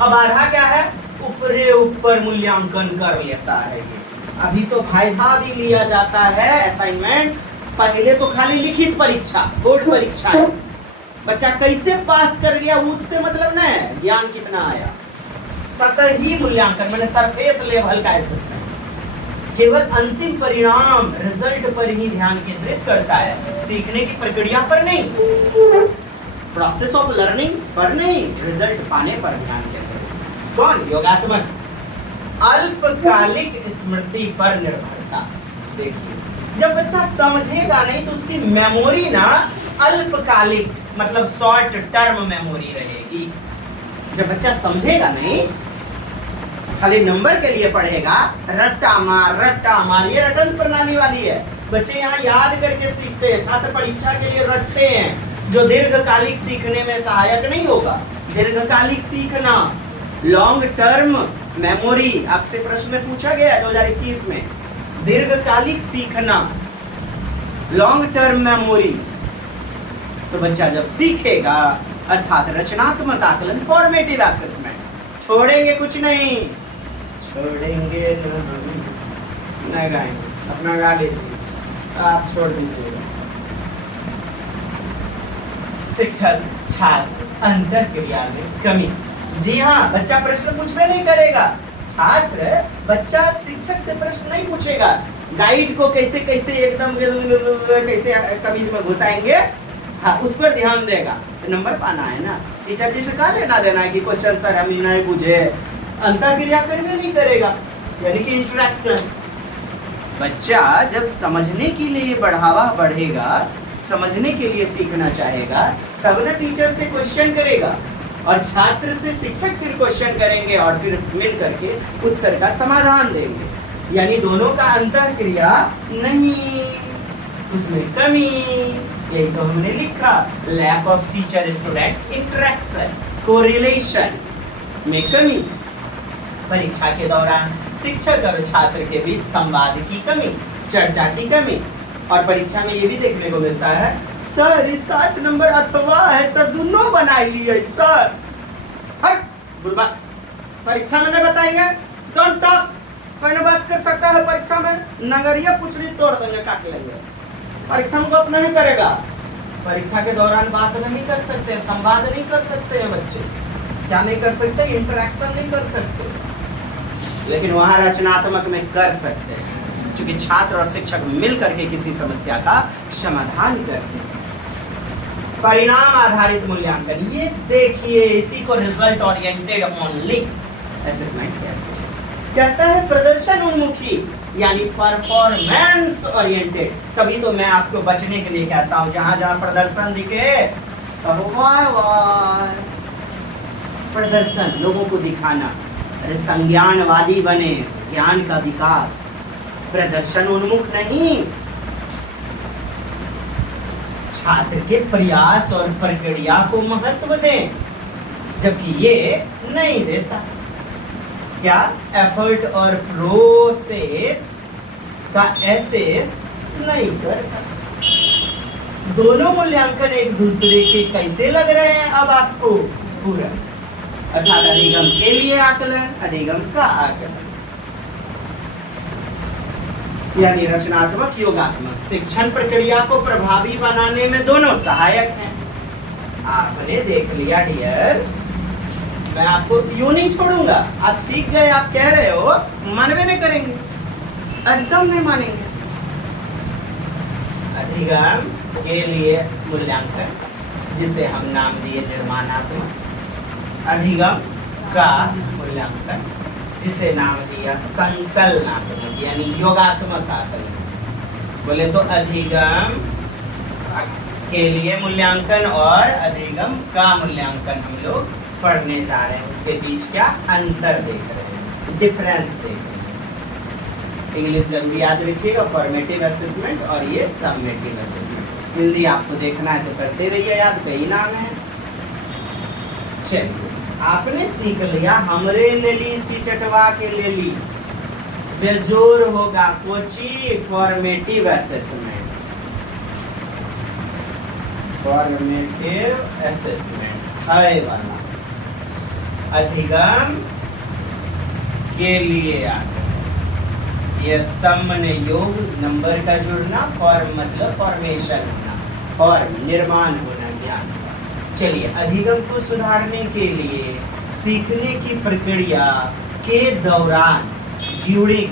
अब आधा क्या है, ऊपरे ऊपर मूल्यांकन कर लेता है ये। अभी तो भाइभा भी लिया जाता है, असाइनमेंट। पहले तो खाली लिखित परीक्षा, बोर्ड परीक्षा है, बच्चा कैसे पास कर गया उससे मतलब नहीं है, ज्ञान कितना आया। सतही मूल्यांकन मैंने सरफेस लेवल का असेसमेंट केवल अंतिम परिणाम रिजल्ट पर ही ध्यान केंद्रित करता है, सीखने की प्रक्रिया पर नहीं, प्रोसेस ऑफ लर्निंग पर नहीं, रिजल्ट पाने पर ध्यान केंद्रित। कौन, योगात्मक। अल्पकालिक स्मृति पर निर्भरता। देखिए जब बच्चा समझेगा नहीं तो उसकी मेमोरी ना अल्पकालिक मतलब शॉर्ट टर्म मेमोरी रहेगी। जब बच्चा समझेगा नहीं, खाली नंबर के लिए पढ़ेगा, रट्टा मार, ये रटन प्रणाली वाली है। बच्चे यहाँ याद करके सीखते हैं, छात्र परीक्षा के लिए रटते हैं, जो दीर्घकालिक सीखने में सहायक नहीं होगा। दीर्घकालिक सीखना, लॉन्ग टर्म मेमोरी, आपसे प्रश्न में पूछा गया है 2021 में। दीर्घकालिक सीखना, लॉन्ग टर्म मेमोरी, तो बच्चा जब सीखेगा अर्थात रचनात्मक आकलन, फॉर्मेटिव असेसमेंट, छोड़ेंगे कुछ नहीं, छोड़ेंगे ना गाएंगे, अपना गा लीजिए, आप छोड़ दीजिएगा। शिक्षक छात्र अंतःक्रिया में कमी। जी हाँ, बच्चा प्रश्न पूछने नहीं करेगा, छात्र बच्चा शिक्षक से प्रश्न नहीं पूछेगा। गाइड को कैसे कैसे एकदम कैसे कमीज में घुसाएंगे, हाँ उस पर ध्यान देगा। नंबर पाना है ना, टीचर जी से कहा लेना देना है कि क्वेश्चन सर हम नहीं पूछे, अंतःक्रिया करने नहीं करेगा, यानी कि इंटरेक्शन। बच्चा जब समझने के लिए बढ़ावा बढ़ेगा, समझने के लिए सीखना चाहेगा, तब ना टीचर से क्वेश्चन करेगा और छात्र से शिक्षक फिर क्वेश्चन करेंगे और फिर मिल करके उत्तर का समाधान देंगे। यानी दोनों का अंतःक्रिया नहीं, उसमें कमी। यही तो हमने लिखा, lack of teacher student interaction, correlation में कमी। परीक्षा के दौरान शिक्षक और छात्र के बीच संवाद की कमी, चर्चा की कमी। और परीक्षा में ये भी देखने को मिलता है, सर 60 नंबर अथवा है सर, दोनों बना लिए सर। हर बुलबा परीक्षा में नहीं बताएंगे, डोंट टॉक। कोई ना बात कर सकता है परीक्षा में, नगरिया पुछड़ी तोड़ देंगे, काट लेंगे। परीक्षा में बात नहीं करेगा, परीक्षा के दौरान बात नहीं कर सकते, संवाद नहीं कर सकते हैं बच्चे। क्या नहीं कर सकते, इंटरेक्शन नहीं कर सकते, लेकिन वहां रचनात्मक में कर सकते हैं, क्योंकि छात्र और शिक्षक मिल करके किसी समस्या का समाधान करते हैं। परिणाम आधारित मूल्यांकन, ये देखिए इसी को रिजल्ट ओरिएंटेड ओनली असेसमेंट कहते हैं। कहता है प्रदर्शन उन्मुखी यानी परफॉर्मेंस ओरिएंटेड। तभी तो मैं आपको बचने के लिए कहता हूं, जहां जहां प्रदर्शन दिखे वाह वाह, प्रदर्शन लोगों को दिखाना, अरे संज्ञानवादी बने, ज्ञान का विकास, प्रदर्शन उन्मुख नहीं। छात्र के प्रयास और प्रक्रिया को महत्व दें, जबकि ये नहीं देता। क्या एफर्ट और प्रोसेस का एसेस नहीं करता। दोनों मूल्यांकन एक दूसरे के कैसे लग रहे हैं अब आपको, पूरा अर्थात अधिगम के लिए आकलन, अधिगम का आकलन। यानी रचनात्मक योगात्मक शिक्षण प्रक्रिया को प्रभावी बनाने में दोनों सहायक हैं। आपने देख लिया डियर, मैं आपको यूं नहीं छोड़ूंगा। आप सीख गए, आप कह रहे हो, मानवे नहीं करेंगे, एकदम नहीं मानेंगे। अधिगम के लिए मूल्यांकन, जिसे हम नाम दिए निर्माणात्मक, अधिगम का मूल्यांकन, जिसे नाम दिया संकलनात्मक यानी योगात्मक आकलन। बोले तो अधिगम के लिए मूल्यांकन और अधिगम का मूल्यांकन हम लोग पढ़ने जा रहे हैं। उसके बीच क्या अंतर देख रहे हैं, डिफरेंस देख रहे हैं। इंग्लिश जरूर याद रखिएगा, फॉर्मेटिव असेसमेंट और ये सबमेटिव असेसमेंट। हिंदी आपको देखना है तो करते रहिए याद, कई नाम है। चलिए, आपने सीख लिया हमरे लेली सीटटवा के लेली बेजोर होगा Kochi formative assessment. Formative assessment है वाला अधिगम के लिए आकर यह समन्वय योग नंबर का जुड़ना, फॉर्म मतलब फॉर्मेशन होना और निर्माण होना ज्ञान। चलिए, अधिगम को सुधारने के लिए सीखने की प्रक्रिया के दौरान ड्यूरिंग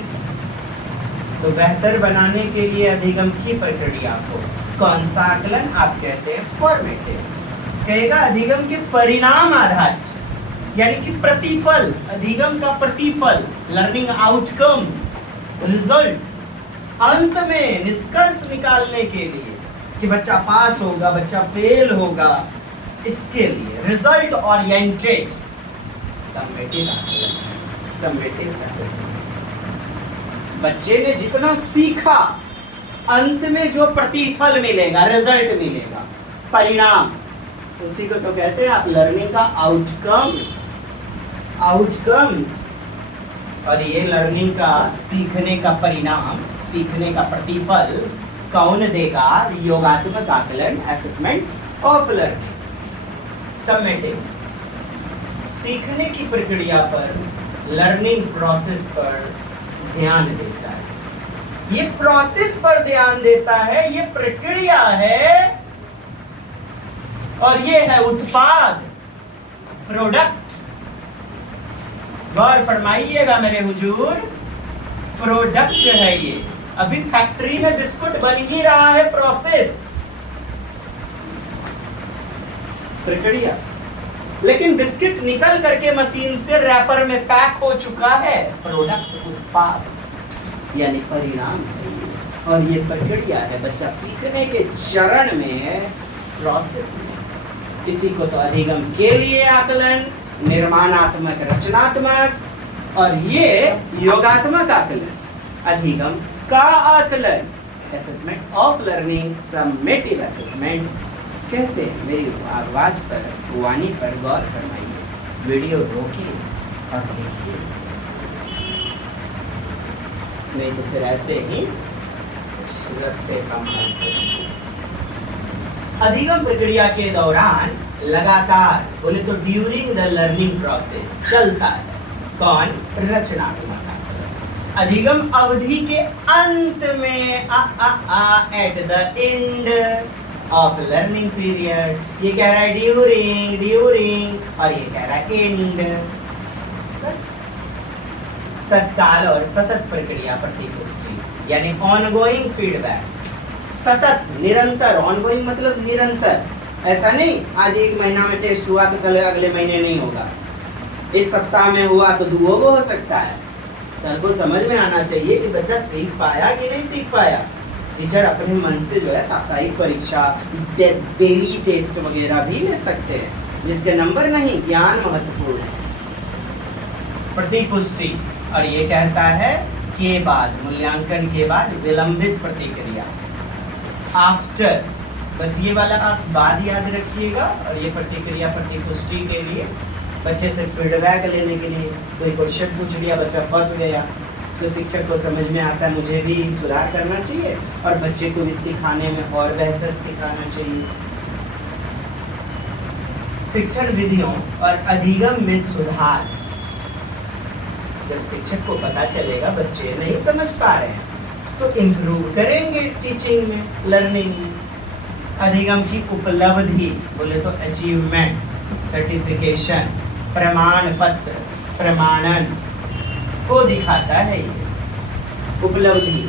तो बेहतर बनाने के लिए अधिगम की प्रक्रिया को कौन सा आकलन आप कहते हैं, फॉर्मेटिव। कहेगा अधिगम के परिणाम आधारित यानी कि प्रतिफल, अधिगम का प्रतिफल, लर्निंग आउटकम्स, रिजल्ट, अंत में निष्कर्ष निकालने के लिए कि बच्चा पास होगा, बच्चा फेल होगा, इसके लिए रिजल्ट ओरिएंटेड समेटिव आकलन, समेटिव असेसमेंट। बच्चे ने जितना सीखा अंत में जो प्रतिफल मिलेगा, रिजल्ट मिलेगा, परिणाम, उसी को तो कहते हैं आप लर्निंग का आउटकम्स। आउटकम्स और ये लर्निंग का सीखने का परिणाम, सीखने का प्रतिफल कौन देगा, योगात्मक आकलन, असेसमेंट ऑफ लर्निंग। समेटिव सीखने की प्रक्रिया पर, लर्निंग प्रोसेस पर ध्यान देता है। ये प्रोसेस पर ध्यान देता है, ये प्रक्रिया है और ये है उत्पाद, प्रोडक्ट। गौर फरमाइएगा मेरे हुजूर, प्रोडक्ट है ये। अभी फैक्ट्री में बिस्कुट बन ही रहा है, प्रोसेस, प्रक्रिया। लेकिन बिस्किट निकल करके मशीन से रैपर में पैक हो चुका है, प्रोडक्ट, उत्पाद यानी परिणाम है ये। और ये प्रक्रिया है, बच्चा सीखने के चरण में, प्रोसेस में। किसी को तो अधिगम के लिए आकलन, निर्माणात्मक, रचनात्मक, और ये योगात्मक आकलन, अधिगम का आकलन, assessment of learning, summative assessment कहते हैं। मेरी आवाज पर, वाणी पर गौर फरमाइए, वीडियो रोकिए और देखिए इसे, नहीं तो फिर ऐसे ही रास्ते कम से। अधिगम प्रक्रिया के दौरान लगातार, बोले तो ड्यूरिंग द लर्निंग प्रोसेस चलता है कौन, रचनात्मक आकलन। अधिगम अवधि के अंत में, at the end of learning period. ये कह रहा है ड्यूरिंग और ये कह रहा है एंड। बस तत्काल और सतत प्रक्रिया प्रतिपुष्टि यानी ऑनगोइंग फीडबैक। सतत, निरंतर, ऑनगोइंग मतलब निरंतर। ऐसा नहीं आज एक महीना में टेस्ट हुआ तो कल अगले महीने नहीं होगा, इस सप्ताह में हुआ तो दुगो हो सकता है। सर को समझ में आना चाहिए कि बच्चा सीख पाया कि नहीं सीख पाया। टीचर अपने मन से जो है साप्ताहिक परीक्षा, डेली टेस्ट वगैरह भी ले सकते हैं, जिसके नंबर नहीं, ज्ञान महत्वपूर्ण है। प्रतिपुष्टि, और ये कहता है के बाद, मूल्यांकन के बाद विलंबित प्रतिक्रिया, आफ्टर। बस ये वाला आप बाद याद रखिएगा। और ये प्रतिक्रिया प्रतिपुष्टि के लिए, बच्चे से फीडबैक लेने के लिए। कोई क्वेश्चन पूछ लिया, बच्चा फंस गया, तो शिक्षक को समझ में आता है मुझे भी सुधार करना चाहिए और बच्चे को भी सिखाने में और बेहतर सिखाना चाहिए। शिक्षण विधियों और अधिगम में सुधार। जब शिक्षक को पता चलेगा बच्चे नहीं समझ पा रहे हैं तो इम्प्रूव करेंगे टीचिंग में, लर्निंग में। अधिगम की उपलब्धि बोले तो अचीवमेंट, सर्टिफिकेशन, प्रमाण पत्र, प्रमाणन को दिखाता है ये। उपलब्धि,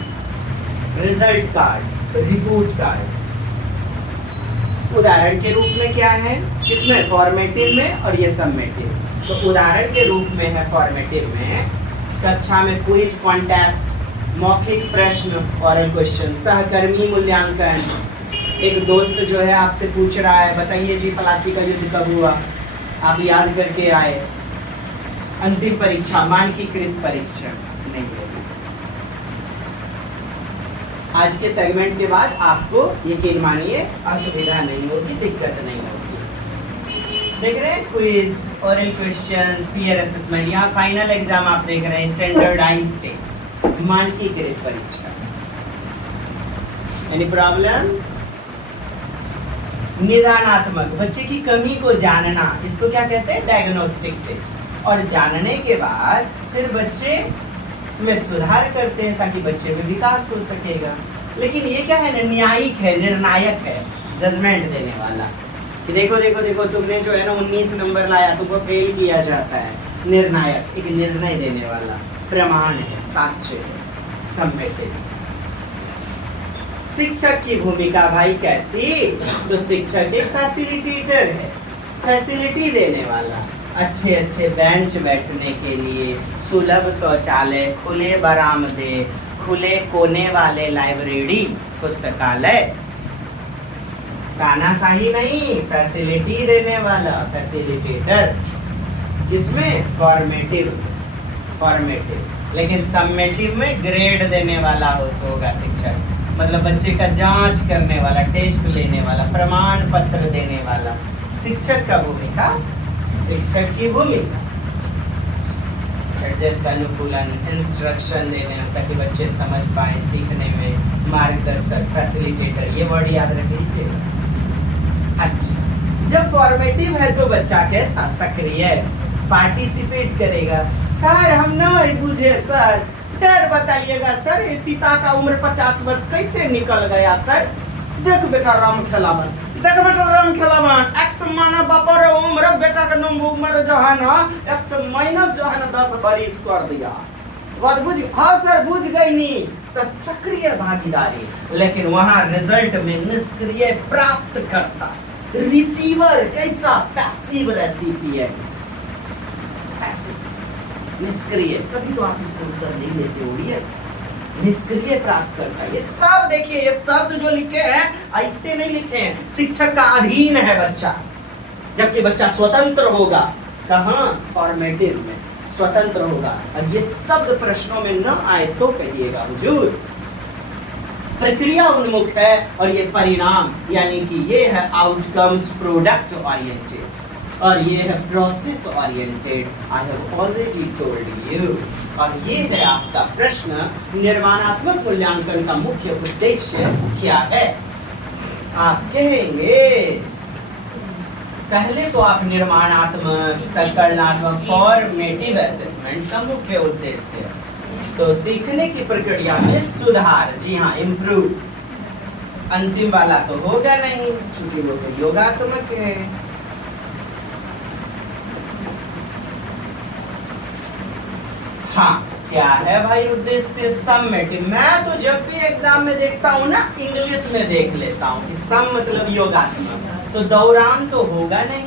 रिजल्ट कार्ड, रिपोर्ट कार्ड। उदाहरण के रूप में क्या है इसमें, फॉर्मेटिव में और ये सबमेटिव। तो उदाहरण के रूप में है फॉर्मेटिव में, कक्षा में क्विज कॉन्टेस्ट, मौखिक प्रश्न, ओरल क्वेश्चन, सहकर्मी मूल्यांकन। एक दोस्त जो है आपसे पूछ रहा है, बताइए जी प्लासी का युद्ध कब हुआ, आप याद करके आए। अंतिम परीक्षा, मानकीकृत परीक्षा नहीं है। आज के सेगमेंट के बाद आपको यकीन मानिए असुविधा नहीं होगी, दिक्कत नहीं होगी। देख रहे हैं quiz, oral questions, peer assessment. यहाँ फाइनल एग्जाम आप देख रहे हैं, स्टैंडर्डाइज्ड टेस्ट, मानकीकृत परीक्षा। Any problem? निदानात्मक, बच्चे की कमी को जानना, इसको क्या कहते हैं, डायग्नोस्टिक टेस्ट। और जानने के बाद फिर बच्चे में सुधार करते हैं ताकि बच्चे में विकास हो सकेगा। लेकिन ये क्या है, न्यायिक है, निर्णायक है, जजमेंट देने वाला कि देखो देखो देखो तुमने जो है ना 19 नंबर लाया, तुमको फेल किया जाता है। निर्णायक, एक निर्णय देने वाला, प्रमाण है, साक्ष्य है, सबमेटिव। शिक्षक की भूमिका भाई कैसी, तो शिक्षक एक फैसिलिटेटर है, फैसिलिटी देने वाला। अच्छे अच्छे बेंच बैठने के लिए, सुलभ शौचालय, खुले बरामदे, खुले कोने वाले लाइब्रेरी, पुस्तकालय। तानाशाही नहीं, फैसिलिटी देने वाला, फैसिलिटेटर। किसमें, फॉर्मेटिव, फॉर्मेटिव। लेकिन सबमेटिव में ग्रेड देने वाला होगा शिक्षक, मतलब बच्चे का जांच करने वाला, टेस्ट लेने वाला, प्रमाण पत्र देने वाला। शिक्षक का भूमिका, शिक्षक की भूमिका एडजस्ट, अनुकूलन, इंस्ट्रक्शन देने ताकि बच्चे समझ पाए, सीखने में मार्गदर्शक, फैसिलिटेटर, ये वर्ड याद रख लीजिएगा। अच्छा, जब फॉर्मेटिव है तो बच्चा कैसा, सक्रिय, पार्टिसिपेट करेगा। सर हम नहीं बुझे सर, फिर बताइएगा सर। पिता का उम्र 50 वर्ष कैसे निकल गया सर? देख बेटा राम खेलावन, देख बेटा राम खेलावन, एक्स माना बापा रे उम्र, बेटा का उम्र जो है ना एक्स माइनस जो है ना 10 बरिस कर दिया। बात बुझ, हाँ सर बुझ गई नहीं, तो सक्रिय भागीदारी। लेकिन वहां रिजल्ट में निष्क्रिय प्राप्त करता, रिसीवर कैसा, पैसिव रेसिपिएंट, पैसिव, निष्क्रिय। तभी तो आप इसको उत्तर नहीं लेते हो, निष्क्रिय प्राप्त करता है। ये सब देखिए, ये शब्द जो लिखे हैं ऐसे नहीं लिखे हैं। शिक्षक का अधीन है बच्चा, जबकि बच्चा स्वतंत्र होगा। कहाँ, फॉर्मेटिव में स्वतंत्र होगा। और ये शब्द प्रश्नों में न आए तो कहिएगा हुजूर। प्रक्रिया उन्मुख है और ये परिणाम, यानी कि ये है आउटकम्स, प्रोडक्ट ओरिएंटेड, और ये है process oriented. I have already told you. और ये है आपका प्रश्न, निर्माणात्मक मूल्यांकन का मुख्य उद्देश्य क्या है? आप कहेंगे पहले तो आप निर्माणात्मक, संकलनात्मक, फॉर्मेटिव असेसमेंट का मुख्य उद्देश्य तो सीखने की प्रक्रिया में सुधार, जी हाँ, इम्प्रूव। अंतिम वाला तो होगा नहीं क्योंकि वो तो योगात्मक है। हाँ, क्या है भाई उद्देश्य? सबमेटिव। मैं तो जब भी एग्जाम में देखता हूँ ना, इंग्लिश में देख लेता हूँ कि सम मतलब योगात्मक, तो दौरान तो होगा नहीं,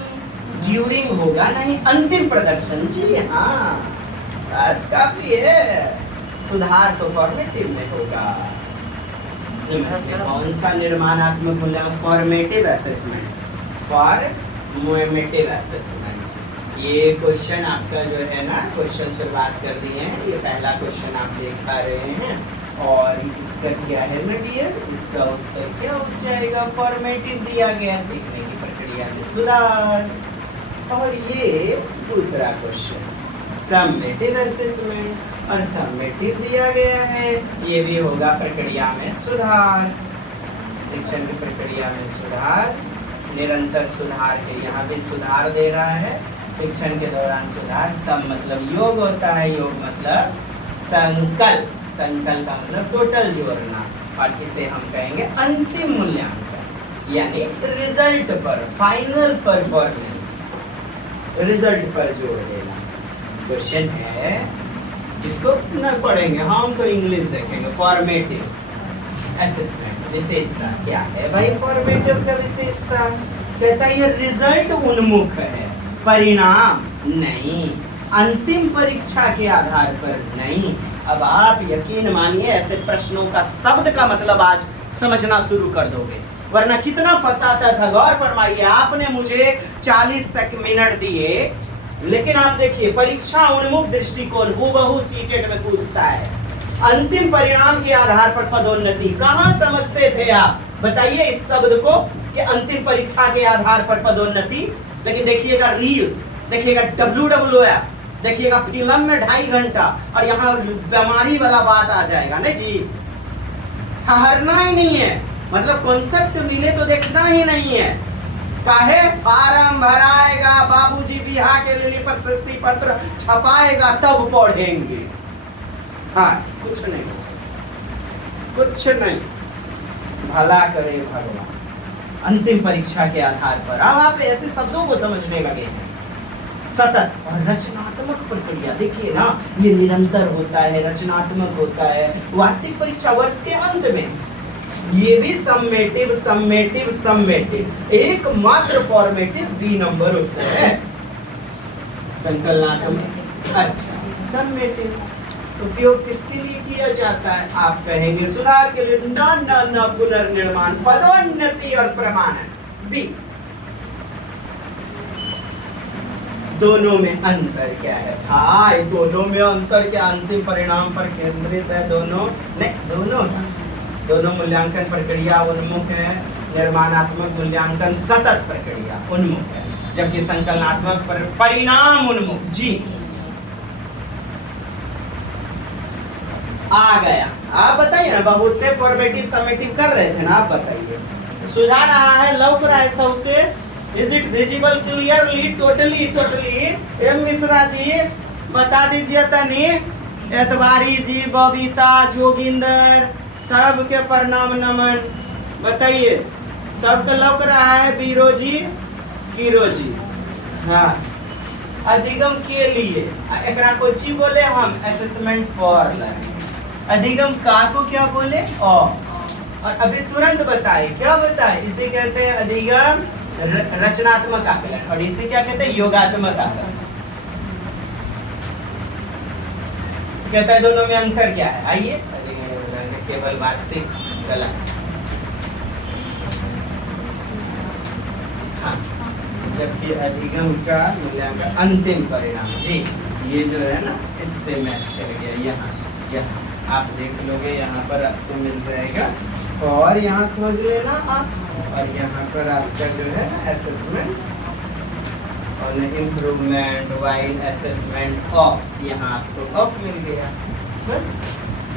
ड्यूरिंग होगा नहीं, अंतिम प्रदर्शन, जी हाँ, बस काफी है। सुधार तो फॉर्मेटिव में होगा। कौन सा निर्माणात्मक मूल्यांकन? Formative assessment, formative assessment. ये क्वेश्चन आपका जो है ना, क्वेश्चन शुरुआत कर दिए हैं। ये पहला क्वेश्चन आप देख पा रहे हैं और इसका क्या है ना डियर, इसका उत्तर क्या हो जाएगा? फॉर्मेटिव दिया गया, सीखने की प्रक्रिया में सुधार। और ये दूसरा क्वेश्चन सबमेटिव असेसमेंट, और सबमेटिव दिया गया है, ये भी होगा प्रक्रिया में सुधार, शिक्षण की प्रक्रिया में सुधार, निरंतर सुधार के, यहाँ भी सुधार दे रहा है, शिक्षण के दौरान सुधार। सब मतलब योग होता है, योग मतलब संकल, संकल का मतलब टोटल जोड़ना, और इसे हम कहेंगे अंतिम मूल्यांकन, यानी रिजल्ट पर, फाइनल परफॉर्मेंस, रिजल्ट पर जोड़ देना। क्वेश्चन है, इसको न पढ़ेंगे हम, तो इंग्लिश देखेंगे। फॉर्मेटिव असेसमेंट विशेषता क्या है भाई? फॉर्मेटिव का विशेषता कहता है ये रिजल्ट उन्मुख है, परिणाम नहीं, अंतिम परीक्षा के आधार पर नहीं। अब आप यकीन मानिए ऐसे प्रश्नों का शब्द का मतलब आज समझना शुरू कर दोगे, वरना कितना फंसाता था। गौर फरमाइए, आपने मुझे 40 मिनट दिए, लेकिन आप देखिए परीक्षा उन्मुख दृष्टिकोण हूबहू सीटेट में पूछता है, अंतिम परिणाम के आधार पर पदोन्नति। कहाँ समझते थे आप? बताइए इस शब्द को कि अंतिम परीक्षा के आधार पर पदोन्नति। लेकिन देखिएगा रील्स, देखिएगा WWF, देखिएगा फिल्म में 2.5 घंटा, और यहाँ बीमारी वाला बात आ जाएगा। नहीं जी, ठहरना ही नहीं है, मतलब कॉन्सेप्ट मिले तो देखना ही नहीं है। काहे? फार्म भराएगा, बाबूजी बिहार के लिए प्रशस्ति पत्र छपाएगा, तब पढ़ेंगे। हाँ, कुछ नहीं हो सकता, कुछ नहीं, भला करे भगवान। अंतिम परीक्षा के आधार पर अब आप ऐसे शब्दों को समझने लगे हैं। सतत और रचनात्मक प्रक्रिया, देखिए ना, ये निरंतर होता है, रचनात्मक होता है। वार्षिक परीक्षा वर्ष के अंत में, ये भी सम्मेटिव सम्मेटिव सम्मेटिव, एकमात्र फॉर्मेटिव बी नंबर होता है। संकलनात्मक, अच्छा, सम्मेटिव उपयोग किसके लिए किया जाता है? आप कहेंगे सुधार के लिए, न पुनर्निर्माण, पदोन्नति और प्रमाणन। बी, दोनों में अंतर क्या है भाई? दोनों में अंतर क्या? अंतिम परिणाम पर केंद्रित है दोनों, नहीं, दोनों मूल्यांकन प्रक्रिया उन्मुख है, निर्माणात्मक मूल्यांकन सतत प्रक्रिया उन्मुख है, जबकि संकलनात्मक परिणाम उन्मुख। जी आ गया। आप बताइए ना, बहुत फॉर्मेटिव समेटिव कर रहे थे ना, आप बताइए। सुझा रहा है, लौक रहा है सबसे। Is it visible clearly, totally totally? M Mishra ji बता दीजिए तनी। एतबारी जी, बबीता, जोगिंदर, सबके प्रणाम नमन। बताइए, सबके लौक रहा है? बीरो जी, कीरो जी, हाँ। अधिगम के लिए एकरा को ची बोले हम, असेसमेंट फॉर लर्निंग। अधिगम का को क्या बोले? और अभी तुरंत बताए, क्या बताए? इसे कहते हैं अधिगम रचनात्मक आकलन, और इसे क्या कहते हैं? योगात्मक आकलन। कहता है दोनों में अंतर क्या है? आइए, केवल वार्षिक गलत, हाँ, जबकि अधिगम का मूल्यांकन अंतिम परिणाम। जी, ये जो है ना, इससे मैच कर गया। यहाँ आप देख लोगे, यहाँ पर आपको मिल जाएगा, और यहाँ खोज लेना आप, और यहाँ पर आपका जो है असेसमेंट और इम्प्रूवमेंट वाइल असेसमेंट ऑफ, यहाँ आपको ऑफ मिल गया। बस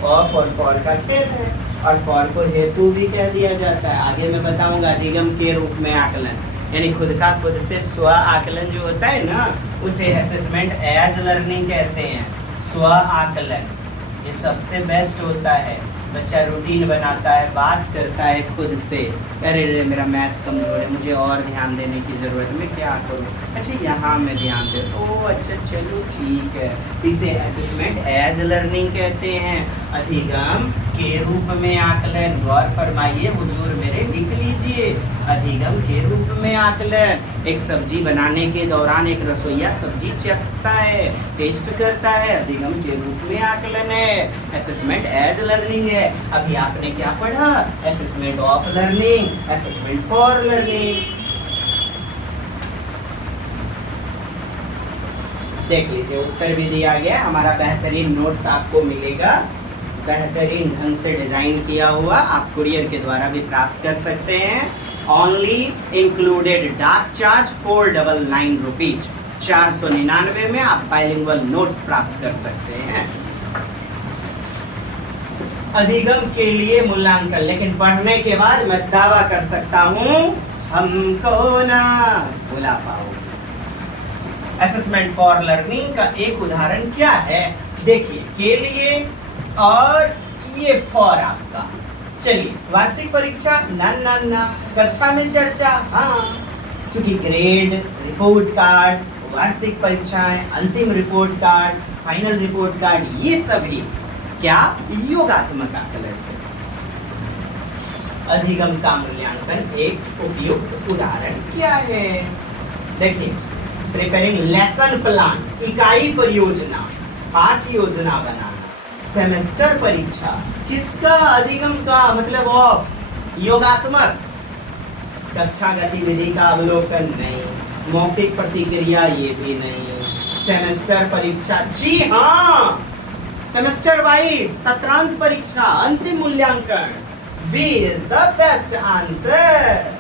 ऑफ और फॉर का खेल है, और फॉर को हेतु भी कह दिया जाता है। आगे मैं बताऊंगा अधिगम के रूप में आकलन, यानी खुद का खुद से स्व आकलन जो होता है ना, उसे असेसमेंट एज लर्निंग कहते हैं। स्व आकलन ये सबसे बेस्ट होता है। बच्चा रूटीन बनाता है, बात करता है खुद से, अरे रे मेरा मैथ कमजोर है, मुझे और ध्यान देने की ज़रूरत है, मैं क्या करूँ? अच्छा यहाँ मैं ध्यान दे, ओह अच्छा चलो ठीक है। इसे असेसमेंट एज लर्निंग कहते हैं। अधिगम के रूप में आकलन, गौर फरमाइए हुजूर मेरे, लिख लीजिए। अधिगम के रूप में आकलन, एक सब्जी बनाने के दौरान एक रसोइया सब्जी चखता है, टेस्ट करता है, अधिगम के रूप में आकलन है। असेसमेंट एज लर्निंग है। अभी आपने क्या पढ़ा? Assessment of learning, assessment for learning. देख लीजिए, उत्तर भी दिया गया। हमारा बेहतरीन नोट्स आपको मिलेगा, बेहतरीन ढंग से डिजाइन किया हुआ, आप कुरियर के द्वारा भी प्राप्त कर सकते हैं। ओनली इंक्लूडेड डाक चार्ज 499 रुपीज, 499 में आप बाइलिंगुअल नोट्स प्राप्त कर सकते हैं। अधिगम के लिए मूल्यांकन, लेकिन पढ़ने के बाद मैं दावा कर सकता हूँ हमको ना भुला पाओ। असेसमेंट फॉर लर्निंग का एक उदाहरण क्या है? देखिए के लिए और ये फॉर आपका। चलिए वार्षिक परीक्षा ना ना ना, कक्षा में चर्चा हाँ, चूंकि ग्रेड, रिपोर्ट कार्ड, वार्षिक परीक्षाएं, अंतिम report card, final report card, ये सभी क्या योगात्मक आकलन है। अधिगम का मूल्यांकन एक उपयुक्त उदाहरण क्या है? देखिए प्रिपेयरिंग लेसन प्लान, इकाई परियोजना, पाठ योजना बनाना, सेमेस्टर परीक्षा किसका? अधिगम का, मतलब ऑफ योगात्मक। कक्षा गतिविधि का अवलोकन नहीं, मौखिक प्रतिक्रिया ये भी नहीं, सेमेस्टर परीक्षा जी हाँ, सेमेस्टर वाइज सत्रांत परीक्षा, अंतिम मूल्यांकन। B is the best answer.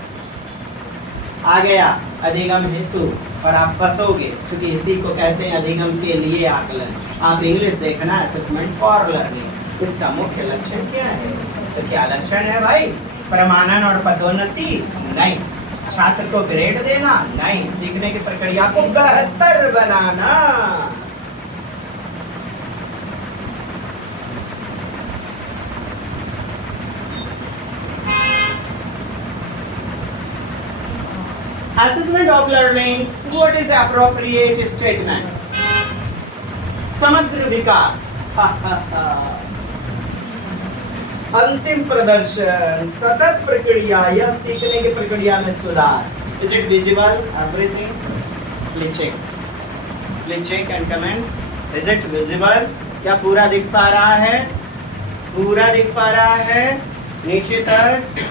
आ गया अधिगम हेतु, और आप फंसोगे क्योंकि इसी को कहते हैं अधिगम के लिए आकलन। आप इंग्लिश देखना, असेसमेंट फॉर लर्निंग, इसका मुख्य लक्षण क्या है? तो क्या लक्षण है भाई? प्रमाणन और पदोन्नति नहीं, छात्र को ग्रेड देना नहीं, सीखने की प्रक्रिया को बेहतर बनाना। Assessment of learning, what is appropriate statement? समग्र विकास, अंतिम प्रदर्शन, सतत प्रक्रिया या सीखने की प्रक्रिया में सुधार। Is it visible? Everything? Please check and comments. Is it visible? क्या पूरा दिख पा रहा है? पूरा दिख पा रहा है नीचे तक?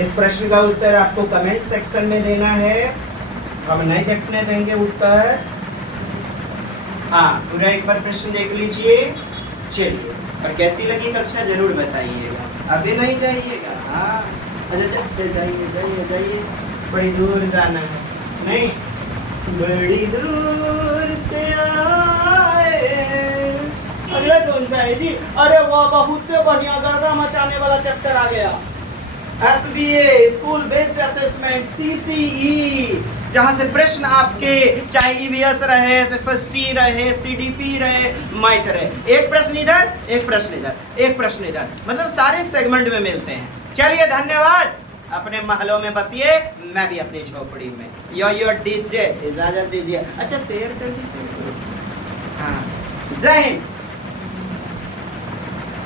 इस प्रश्न का उत्तर आपको कमेंट सेक्शन में देना है, हम नहीं देखने देंगे उत्तर। हाँ, पूरा एक बार प्रश्न देख लीजिए। चलिए, और कैसी लगी कक्षा जरूर बताइएगा, अभी नहीं जाइएगा। हाँ अच्छा, से जाइए, बड़ी दूर जाना है। नहीं, बड़ी दूर से आए। अगला कौन सा है जी? अरे वाह, बहुत बढ़िया, गर्दा मचाने वाला चैप्टर आ गया। SBA, school based assessment, CCE, जहां से प्रश्न आपके चाहे EVS रहे, SST रहे, CDP रहे, मैथ रहे, एक प्रश्न इधर, एक प्रश्न इधर, एक प्रश्न इधर, मतलब सारे सेगमेंट में मिलते हैं। चलिए धन्यवाद, अपने महलों में बसिए, मैं भी अपनी झोपड़ी में। यो दीजिए, इजाजत दीजिए। अच्छा शेयर कर दीजिए। हाँ, जय हिंद।